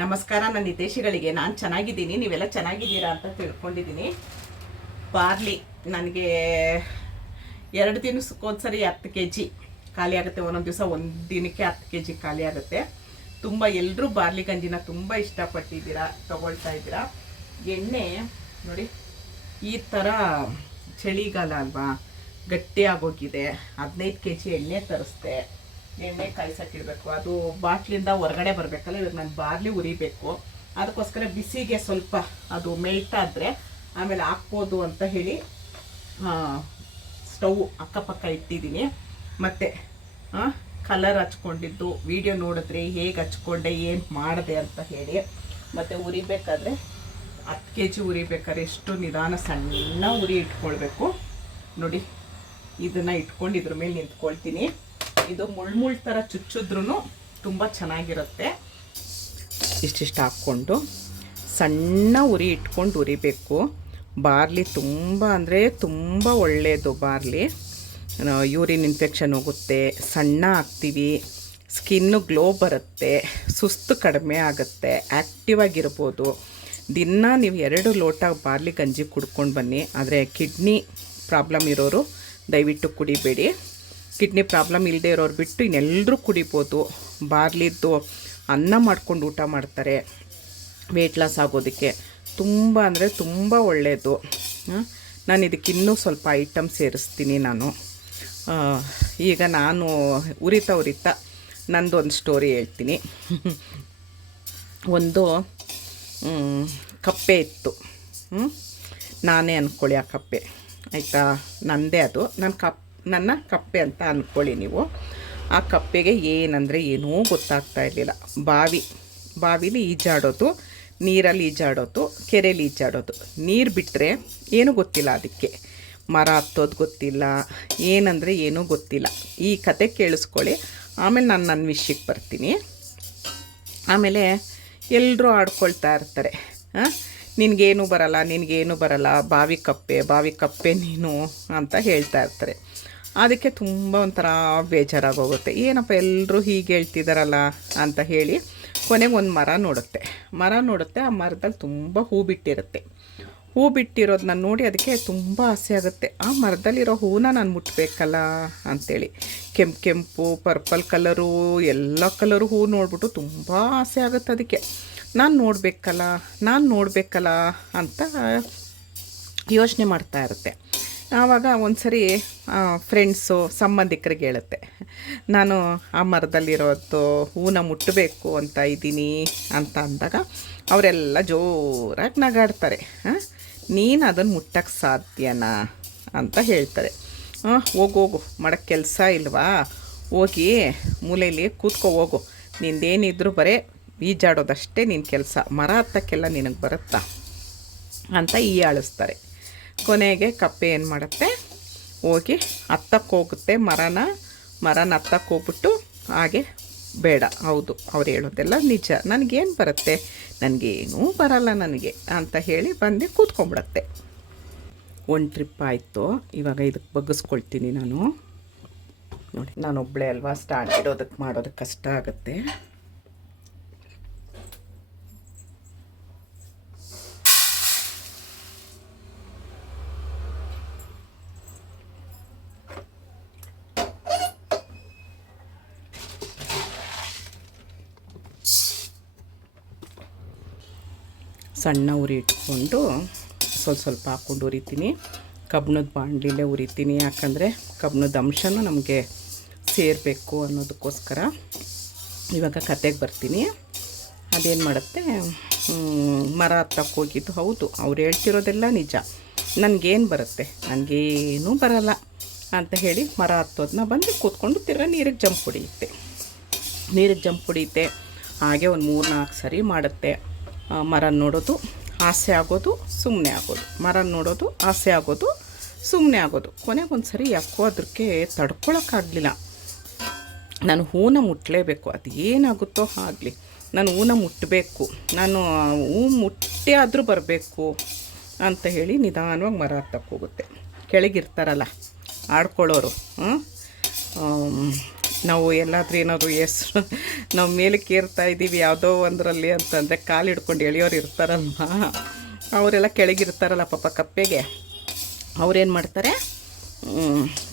ನಮಸ್ಕಾರ, ನನ್ನ ಹಿತೇಶಿಗಳಿಗೆ ನಾನು ಚೆನ್ನಾಗಿದ್ದೀನಿ. ನೀವೆಲ್ಲ ಚೆನ್ನಾಗಿದ್ದೀರಾ ಅಂತ ತಿಳ್ಕೊಂಡಿದ್ದೀನಿ. ಬಾರ್ಲಿ ನನಗೆ ಎರಡು ದಿನಕ್ಕೊಂದ್ಸರಿ ಹತ್ತು ಕೆ ಜಿ ಖಾಲಿ ಆಗುತ್ತೆ. ಒಂದೊಂದು ದಿವಸ ಒಂದು ದಿನಕ್ಕೆ ಹತ್ತು ಕೆ ಜಿ ಖಾಲಿ ಆಗುತ್ತೆ. ತುಂಬ ಎಲ್ಲರೂ ಬಾರ್ಲಿ ಗಂಜಿನ ತುಂಬ ಇಷ್ಟಪಟ್ಟಿದ್ದೀರಾ, ತಗೊಳ್ತಾ ಇದ್ದೀರಾ. ಎಣ್ಣೆ, ನೋಡಿ, ಈ ಥರ ಚಳಿಗಾಲ ಅಲ್ವಾ ಗಟ್ಟಿ ಆಗೋಗಿದೆ ಹದಿನೈದು ಕೆ ಜಿ ಎಣ್ಣೆ ತರಿಸ್ದೆ. ಎಣ್ಣೆ ಕಾಯ್ಸಕ್ಕಿಡ್ಬೇಕು ಅದು ಬಾಟ್ಲಿಂದ ಹೊರಗಡೆ ಬರಬೇಕಲ್ಲ, ಇವಾಗ ನಾನು ಬಾರ್ಲಿ ಉರಿಬೇಕು ಅದಕ್ಕೋಸ್ಕರ ಬಿಸಿಗೆ ಸ್ವಲ್ಪ ಅದು ಮೆಲ್ಟ್ ಆದರೆ ಆಮೇಲೆ ಹಾಕ್ಬೋದು ಅಂತ ಹೇಳಿ ಸ್ಟವ್ ಅಕ್ಕಪಕ್ಕ ಇಟ್ಟಿದ್ದೀನಿ. ಮತ್ತು ಕಲರ್ ಹಚ್ಕೊಂಡಿದ್ದು ವಿಡಿಯೋ ನೋಡಿದ್ರೆ ಹೇಗೆ ಹಚ್ಕೊಂಡೆ, ಏನು ಮಾಡಿದೆ ಅಂತ ಹೇಳಿ. ಮತ್ತು ಉರಿಬೇಕಾದ್ರೆ ಹತ್ತು ಕೆ ಜಿ ಉರಿಬೇಕಾದ್ರೆ ಎಷ್ಟು ನಿಧಾನ ಸಣ್ಣ ಉರಿ ಇಟ್ಕೊಳ್ಬೇಕು. ನೋಡಿ, ಇದನ್ನು ಇಟ್ಕೊಂಡು ಇದ್ರ ಮೇಲೆ ನಿಂತ್ಕೊಳ್ತೀನಿ. ಇದು ಮುಳ್ಮುಳ್ ಥರ ಚುಚ್ಚಿದ್ರೂ ತುಂಬ ಚೆನ್ನಾಗಿರುತ್ತೆ. ಇಷ್ಟಿಷ್ಟು ಹಾಕ್ಕೊಂಡು ಸಣ್ಣ ಉರಿ ಇಟ್ಕೊಂಡು ಉರಿಬೇಕು. ಬಾರ್ಲಿ ತುಂಬ ಅಂದರೆ ತುಂಬ ಒಳ್ಳೆಯದು ಬಾರ್ಲಿ. ಯೂರಿನ್ ಇನ್ಫೆಕ್ಷನ್ ಹೋಗುತ್ತೆ, ಸಣ್ಣ ಹಾಕ್ತೀವಿ ಸ್ಕಿನ್ನು ಗ್ಲೋ ಬರುತ್ತೆ, ಸುಸ್ತು ಕಡಿಮೆ ಆಗುತ್ತೆ ಆ್ಯಕ್ಟಿವ್ ಆಗಿರ್ಬೋದು. ದಿನ ನೀವು ಎರಡು ಲೋಟ ಬಾರ್ಲಿ ಗಂಜಿ ಕುಡ್ಕೊಂಡು ಬನ್ನಿ, ಆದರೆ ಕಿಡ್ನಿ ಪ್ರಾಬ್ಲಮ್ ಇರೋರು ದಯವಿಟ್ಟು ಕುಡಿಬೇಡಿ. ಕಿಡ್ನಿ ಪ್ರಾಬ್ಲಮ್ ಇಲ್ಲದೆ ಇರೋರು ಬಿಟ್ಟು ಇನ್ನೆಲ್ಲರೂ ಕುಡಿಬೋದು, ಬಾರ್ಲಿದ್ದು ಅನ್ನ ಮಾಡ್ಕೊಂಡು ಊಟ ಮಾಡ್ತಾರೆ ವೆಯ್ಟ್ ಲಾಸ್ ಆಗೋದಕ್ಕೆ. ತುಂಬ ಅಂದರೆ ತುಂಬ ಒಳ್ಳೆಯದು ನಾನು ಇದಕ್ಕೆ ಇನ್ನೂ ಸ್ವಲ್ಪ ಐಟಮ್ ಸೇರಿಸ್ತೀನಿ ನಾನು. ಈಗ ನಾನು ಉರಿತಾ ಉರಿತಾ ನಂದೊಂದು ಸ್ಟೋರಿ ಹೇಳ್ತೀನಿ. ಒಂದು ಕಪ್ಪೆ ಇತ್ತು. ನಾನೇ ಅಂದ್ಕೊಳ್ಳಿ ಆ ಕಪ್ಪೆ. ಆಯಿತಾ? ನಂದೇ ಅದು. ನನ್ನ ಕಪ್ ನನ್ನ ಕಪ್ಪೆ ಅಂತ ಅಂದ್ಕೊಳ್ಳಿ ನೀವು. ಆ ಕಪ್ಪೆಗೆ ಏನಂದರೆ ಏನೂ ಗೊತ್ತಾಗ್ತಾ ಇರಲಿಲ್ಲ. ಬಾವಿ, ಬಾವಿಲಿ ಈಜಾಡೋದು, ನೀರಲ್ಲಿ ಈಜಾಡೋದು ಕೆರೆಯಲ್ಲಿ ಈಜಾಡೋದು. ನೀರು ಬಿಟ್ಟರೆ ಏನೂ ಗೊತ್ತಿಲ್ಲ ಅದಕ್ಕೆ. ಮರ ಹತ್ತೋದು ಗೊತ್ತಿಲ್ಲ, ಏನಂದರೆ ಏನೂ ಗೊತ್ತಿಲ್ಲ. ಈ ಕತೆ ಕೇಳಿಸ್ಕೊಳ್ಳಿ. ಆಮೇಲೆ ನಾನು ನನ್ನ ವಿಷಯಕ್ಕೆ ಬರ್ತೀನಿ. ಆಮೇಲೆ ಎಲ್ಲರೂ ಆಡ್ಕೊಳ್ತಾ ಇರ್ತಾರೆ. ಹಾಂ ನಿನಗೇನು ಬರಲ್ಲ ನಿನಗೇನು ಬರಲ್ಲ, ಬಾವಿ ಕಪ್ಪೆ ಬಾವಿ ಕಪ್ಪೆ ನೀನು ಅಂತ ಹೇಳ್ತಾ ಇರ್ತಾರೆ. ಅದಕ್ಕೆ ತುಂಬ ಒಂಥರ ಬೇಜಾರಾಗೋಗುತ್ತೆ. ಏನಪ್ಪ ಎಲ್ಲರೂ ಹೀಗೆ ಹೇಳ್ತಿದ್ದಾರಲ್ಲ ಅಂತ ಹೇಳಿ ಕೊನೆಗೆ ಒಂದು ಮರ ನೋಡುತ್ತೆ. ಮರ ನೋಡುತ್ತೆ, ಆ ಮರದಲ್ಲಿ ತುಂಬ ಹೂ ಬಿಟ್ಟಿರುತ್ತೆ ಹೂ ಬಿಟ್ಟಿರೋದನ್ನ ನೋಡಿ ಅದಕ್ಕೆ ತುಂಬ ಆಸೆ ಆಗುತ್ತೆ. ಆ ಮರದಲ್ಲಿರೋ ಹೂನ ನಾನು ಮುಟ್ಬೇಕಲ್ಲ ಅಂಥೇಳಿ ಕೆಂಪು ಕೆಂಪು, ಪರ್ಪಲ್ ಕಲರು, ಎಲ್ಲ ಕಲರು ಹೂ ನೋಡ್ಬಿಟ್ಟು ತುಂಬ ಆಸೆ ಆಗುತ್ತೆ ಅದಕ್ಕೆ. ನಾನು ನೋಡಬೇಕಲ್ಲ ನಾನು ನೋಡಬೇಕಲ್ಲ ಅಂತ ಯೋಚನೆ ಮಾಡ್ತಾ ಇರುತ್ತೆ. ಆವಾಗ ಒಂದು ಸರಿ ಫ್ರೆಂಡ್ಸು ಸಂಬಂಧಿಕರಿಗೆ ಹೇಳುತ್ತೆ. ನಾನು ಆ ಮರದಲ್ಲಿರೋದು, ಹೂನ ಮುಟ್ಟಬೇಕು ಅಂತ ಇದ್ದೀನಿ ಅಂತ ಅಂದಾಗ ಅವರೆಲ್ಲ ಜೋರಾಗಿ ನಗಾಡ್ತಾರೆ. ಹಾಂ ನೀನು ಅದನ್ನು ಮುಟ್ಟಕ್ಕೆ ಸಾಧ್ಯನಾ? ಅಂತ ಹೇಳ್ತಾರೆ. ಹಾಂ ಹೋಗು ಮಾಡೋಕ್ಕೆ ಕೆಲಸ ಇಲ್ವಾ? ಹೋಗಿ ಮೂಲೆಯಲ್ಲಿ ಕೂತ್ಕೊ, ಹೋಗು. ನಿಂದೇನಿದ್ರು ಬರೇ ಈಜಾಡೋದಷ್ಟೇ ನಿನ್ನ ಕೆಲಸ. ಮರ ಹತ್ತಕ್ಕೆಲ್ಲ ನಿನಗೆ ಬರುತ್ತಾ? ಅಂತ ಹೀಯಾಳಿಸ್ತಾರೆ. ಕೊನೆಗೆ ಕಪ್ಪೆ ಏನು ಮಾಡುತ್ತೆ? ಹೋಗಿ ಹತ್ತಕ್ಕೆ ಹೋಗುತ್ತೆ ಮರನ. ಮರನ ಹತ್ತಕ್ಕೆ ಹೋಗ್ಬಿಟ್ಟು ಹಾಗೆ ಬೇಡ. ಹೌದು, ಅವ್ರು ಹೇಳೋದೆಲ್ಲ ನಿಜ. ನನಗೇನು ಬರುತ್ತೆ? ನನಗೇನೂ ಬರಲ್ಲ ನನಗೆ ಅಂತ ಹೇಳಿ ಬಂದು ಕೂತ್ಕೊಂಡ್ಬಿಡತ್ತೆ ಒಂದು ಟ್ರಿಪ್ ಆಯಿತು. ಇವಾಗ ಇದಕ್ಕೆ ಬಗ್ಗಿಸ್ಕೊಳ್ತೀನಿ ನಾನು. ನೋಡಿ ನಾನು ಒಬ್ಬಳೇ ಅಲ್ವಾ? ಸ್ಟಾರ್ಟ್ ಇಡೋದಕ್ಕೆ ಮಾಡೋದಕ್ಕೆ ಕಷ್ಟ ಆಗುತ್ತೆ. ಸಣ್ಣ ಉರಿ ಇಟ್ಕೊಂಡು ಸ್ವಲ್ಪ ಸ್ವಲ್ಪ ಹಾಕ್ಕೊಂಡು ಉರಿತೀನಿ. ಕಬ್ಬಣದ ಬಾಣಲಿಲೇ ಉರಿತೀನಿ. ಯಾಕಂದರೆ ಕಬ್ಬಣದ ಅಂಶನೂ ನಮಗೆ ಸೇರಬೇಕು ಅನ್ನೋದಕ್ಕೋಸ್ಕರ ಇವಾಗ ಕತೆಗೆ ಬರ್ತೀನಿ. ಅದೇನು ಮಾಡುತ್ತೆ? ಮರ ಹತ್ತಕ್ಕೆ ಹೋಗಿದ್ದು. ಹೌದು, ಅವ್ರು ಹೇಳ್ತಿರೋದೆಲ್ಲ ನಿಜ. ನನಗೇನು ಬರುತ್ತೆ? ನನಗೇನೂ ಬರಲ್ಲ ಅಂತ ಹೇಳಿ ಮರ ಹತ್ತೋದನ್ನ ಬಂದು ಕೂತ್ಕೊಂಡು ತಿರ್ಗಾ ನೀರಿಗೆ ಜಂಪ್ ಹೊಡಿಯುತ್ತೆ. ನೀರಿಗೆ ಜಂಪ್ ಹೊಡಿಯುತ್ತೆ. ಹಾಗೆ ಒಂದು ಮೂರು ನಾಲ್ಕು ಸರಿ ಮಾಡುತ್ತೆ. ಮರ ನೋಡೋದು, ಆಸೆ ಆಗೋದು ಸುಮ್ಮನೆ ಆಗೋದು. ಮರ ನೋಡೋದು, ಆಸೆ ಆಗೋದು ಸುಮ್ಮನೆ ಆಗೋದು. ಕೊನೆಗೊಂದು ಸರಿ ಯಾಕೋ ಅದಕ್ಕೆ ತಡ್ಕೊಳಕ್ಕಾಗಲಿಲ್ಲ. ನಾನು ಹೂನ ಮುಟ್ಟಲೇಬೇಕು ಅದು ಏನಾಗುತ್ತೋ ಆಗಲಿ. ನಾನು ಹೂನ ಮುಟ್ಟಬೇಕು ನಾನು ಹೂ ಮುಟ್ಟೆ ಆದರೂ ಬರಬೇಕು ಅಂತ ಹೇಳಿ ನಿಧಾನವಾಗಿ ಮರ ಹತ್ತಕ್ಕೆ ಹೋಗುತ್ತೆ. ಕೆಳಗಿರ್ತಾರಲ್ಲ, ಆಡ್ಕೊಳ್ಳೋರು ನಾವು ಎಲ್ಲಾದರೂ ಏನಾದರೂ ಎಸ್ ನಾವು ಮೇಲಕ್ಕೆ ಏರ್ತಾ ಇದ್ದೀವಿ ಯಾವುದೋ ಒಂದರಲ್ಲಿ ಅಂತಂದರೆ ಕಾಲು ಹಿಡ್ಕೊಂಡು ಎಳೆಯೋರು ಇರ್ತಾರಲ್ವಾ? ಅವರೆಲ್ಲ ಕೆಳಗಿರ್ತಾರಲ್ಲ ಪಾಪ ಕಪ್ಪೆಗೆ. ಅವ್ರೇನು ಮಾಡ್ತಾರೆ?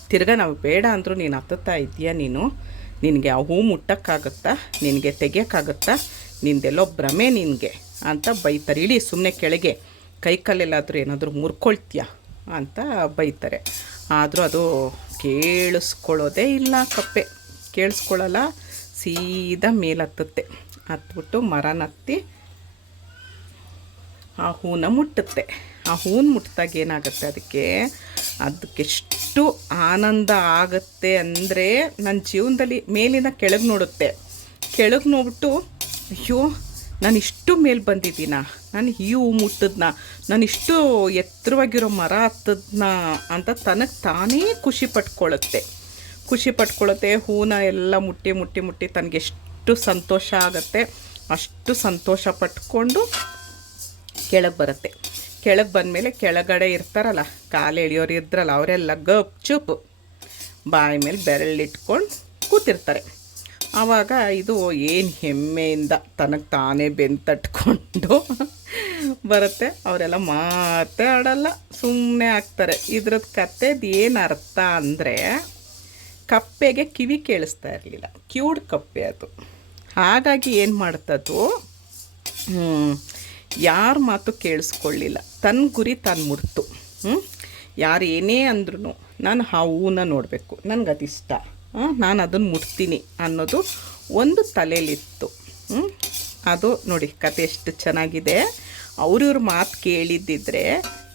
ತಿರ್ಗ ನಾವು ಬೇಡ ಅಂದರೂ ನೀನು ಹತ್ತುತ್ತಾ ಇದೆಯಾ ನೀನು? ನಿನಗೆ ಆ ಹೂ ಮುಟ್ಟಕ್ಕಾಗುತ್ತಾ? ನಿನಗೆ ತೆಗಿಯೋಕ್ಕಾಗುತ್ತಾ? ನಿಂದೆಲ್ಲೋ ಭ್ರಮೆ ನಿನಗೆ ಅಂತ ಬೈತಾರೆ. ಇಳಿ ಸುಮ್ಮನೆ ಕೆಳಗೆ ಕೈ ಕಾಲೆಲ್ಲಾದರೂ ಏನಾದರೂ ಮುರ್ಕೊಳ್ತೀಯ ಅಂತ ಬೈತಾರೆ. ಆದರೂ ಅದು ಕೇಳಿಸ್ಕೊಳ್ಳೋದೇ ಇಲ್ಲ ಕಪ್ಪೆ. ಕೇಳಿಸ್ಕೊಳ್ಳಲ್ಲ ಸೀದಾ ಮೇಲತ್ತುತ್ತೆ. ಹತ್ಬಿಟ್ಟು ಮರನತ್ತಿ ಆ ಹೂನ ಮುಟ್ಟುತ್ತೆ. ಆ ಹೂನ ಮುಟ್ಟಿದಾಗ ಏನಾಗುತ್ತೆ ಅದಕ್ಕೆ? ಅದಕ್ಕೆಷ್ಟು ಆನಂದ ಆಗುತ್ತೆ ಅಂದರೆ ನನ್ನ ಜೀವನದಲ್ಲಿ ಮೇಲಿನ ಕೆಳಗೆ ನೋಡುತ್ತೆ. ಕೆಳಗೆ ನೋಡ್ಬಿಟ್ಟು, ಅಯ್ಯೋ, ನಾನು ಇಷ್ಟು ಮೇಲೆ ಬಂದಿದ್ದೀನ? ನಾನು ಈ ಹೂ ಮುಟ್ಟದ್ನ? ನಾನು ಇಷ್ಟು ಎತ್ತರವಾಗಿರೋ ಮರ ಹತ್ತದ್ನ? ಅಂತ ತನಗೆ ತಾನೇ ಖುಷಿ ಪಟ್ಕೊಳ್ಳುತ್ತೆ ಖುಷಿ ಪಟ್ಕೊಳ್ಳುತ್ತೆ ಹೂನ ಎಲ್ಲ ಮುಟ್ಟಿ ಮುಟ್ಟಿ ಮುಟ್ಟಿ ತನಗೆ ಎಷ್ಟು ಸಂತೋಷ ಆಗುತ್ತೆ, ಅಷ್ಟು ಸಂತೋಷ ಪಟ್ಕೊಂಡು ಕೆಳಗೆ ಬರುತ್ತೆ. ಕೆಳಗೆ ಬಂದಮೇಲೆ ಕೆಳಗಡೆ ಇರ್ತಾರಲ್ಲ, ಕಾಲು ಎಳೆಯೋರು ಇದ್ರಲ್ಲ, ಅವರೆಲ್ಲ ಗಪ್ ಚುಪ್ ಬಾಯಿ ಮೇಲೆ ಬೆರಳಿಟ್ಕೊಂಡು ಕೂತಿರ್ತಾರೆ. ಆವಾಗ ಇದು ಏನು ಹೆಮ್ಮೆಯಿಂದ ತನಗೆ ತಾನೇ ಬೆಂತಟ್ಕೊಂಡು ತಟ್ಕೊಂಡು ಬರುತ್ತೆ. ಅವರೆಲ್ಲ ಮಾತಾಡಲ್ಲ ಸುಮ್ಮನೆ ಆಗ್ತಾರೆ. ಇದ್ರದ್ದು ಕತೆದು ಏನು ಅರ್ಥ ಅಂದರೆ ಕಪ್ಪೆಗೆ ಕಿವಿ ಕೇಳಿಸ್ತಾ ಇರಲಿಲ್ಲ. ಕ್ಯೂಡ್ ಕಪ್ಪೆ ಅದು. ಹಾಗಾಗಿ ಏನು ಮಾಡ್ತದ್ದು? ಯಾರ ಮಾತು ಕೇಳಿಸ್ಕೊಳ್ಳಿಲ್ಲ. ತನ್ನ ಗುರಿ ತಾನು ಮುರ್ತು. ಹ್ಞೂ ಯಾರು ಏನೇ ಅಂದ್ರೂ ನಾನು ಆ ಹೂವನ್ನ ನೋಡಬೇಕು. ನನಗೆ ಅದಿಷ್ಟ. ನಾನು ಅದನ್ನು ಮುಟ್ತೀನಿ ಅನ್ನೋದು ಒಂದು ತಲೆಯಲ್ಲಿತ್ತು ಅದು ನೋಡಿ ಕತೆ ಎಷ್ಟು ಚೆನ್ನಾಗಿದೆ. ಅವ್ರಿವ್ರ ಮಾತು ಕೇಳಿದ್ದಿದ್ರೆ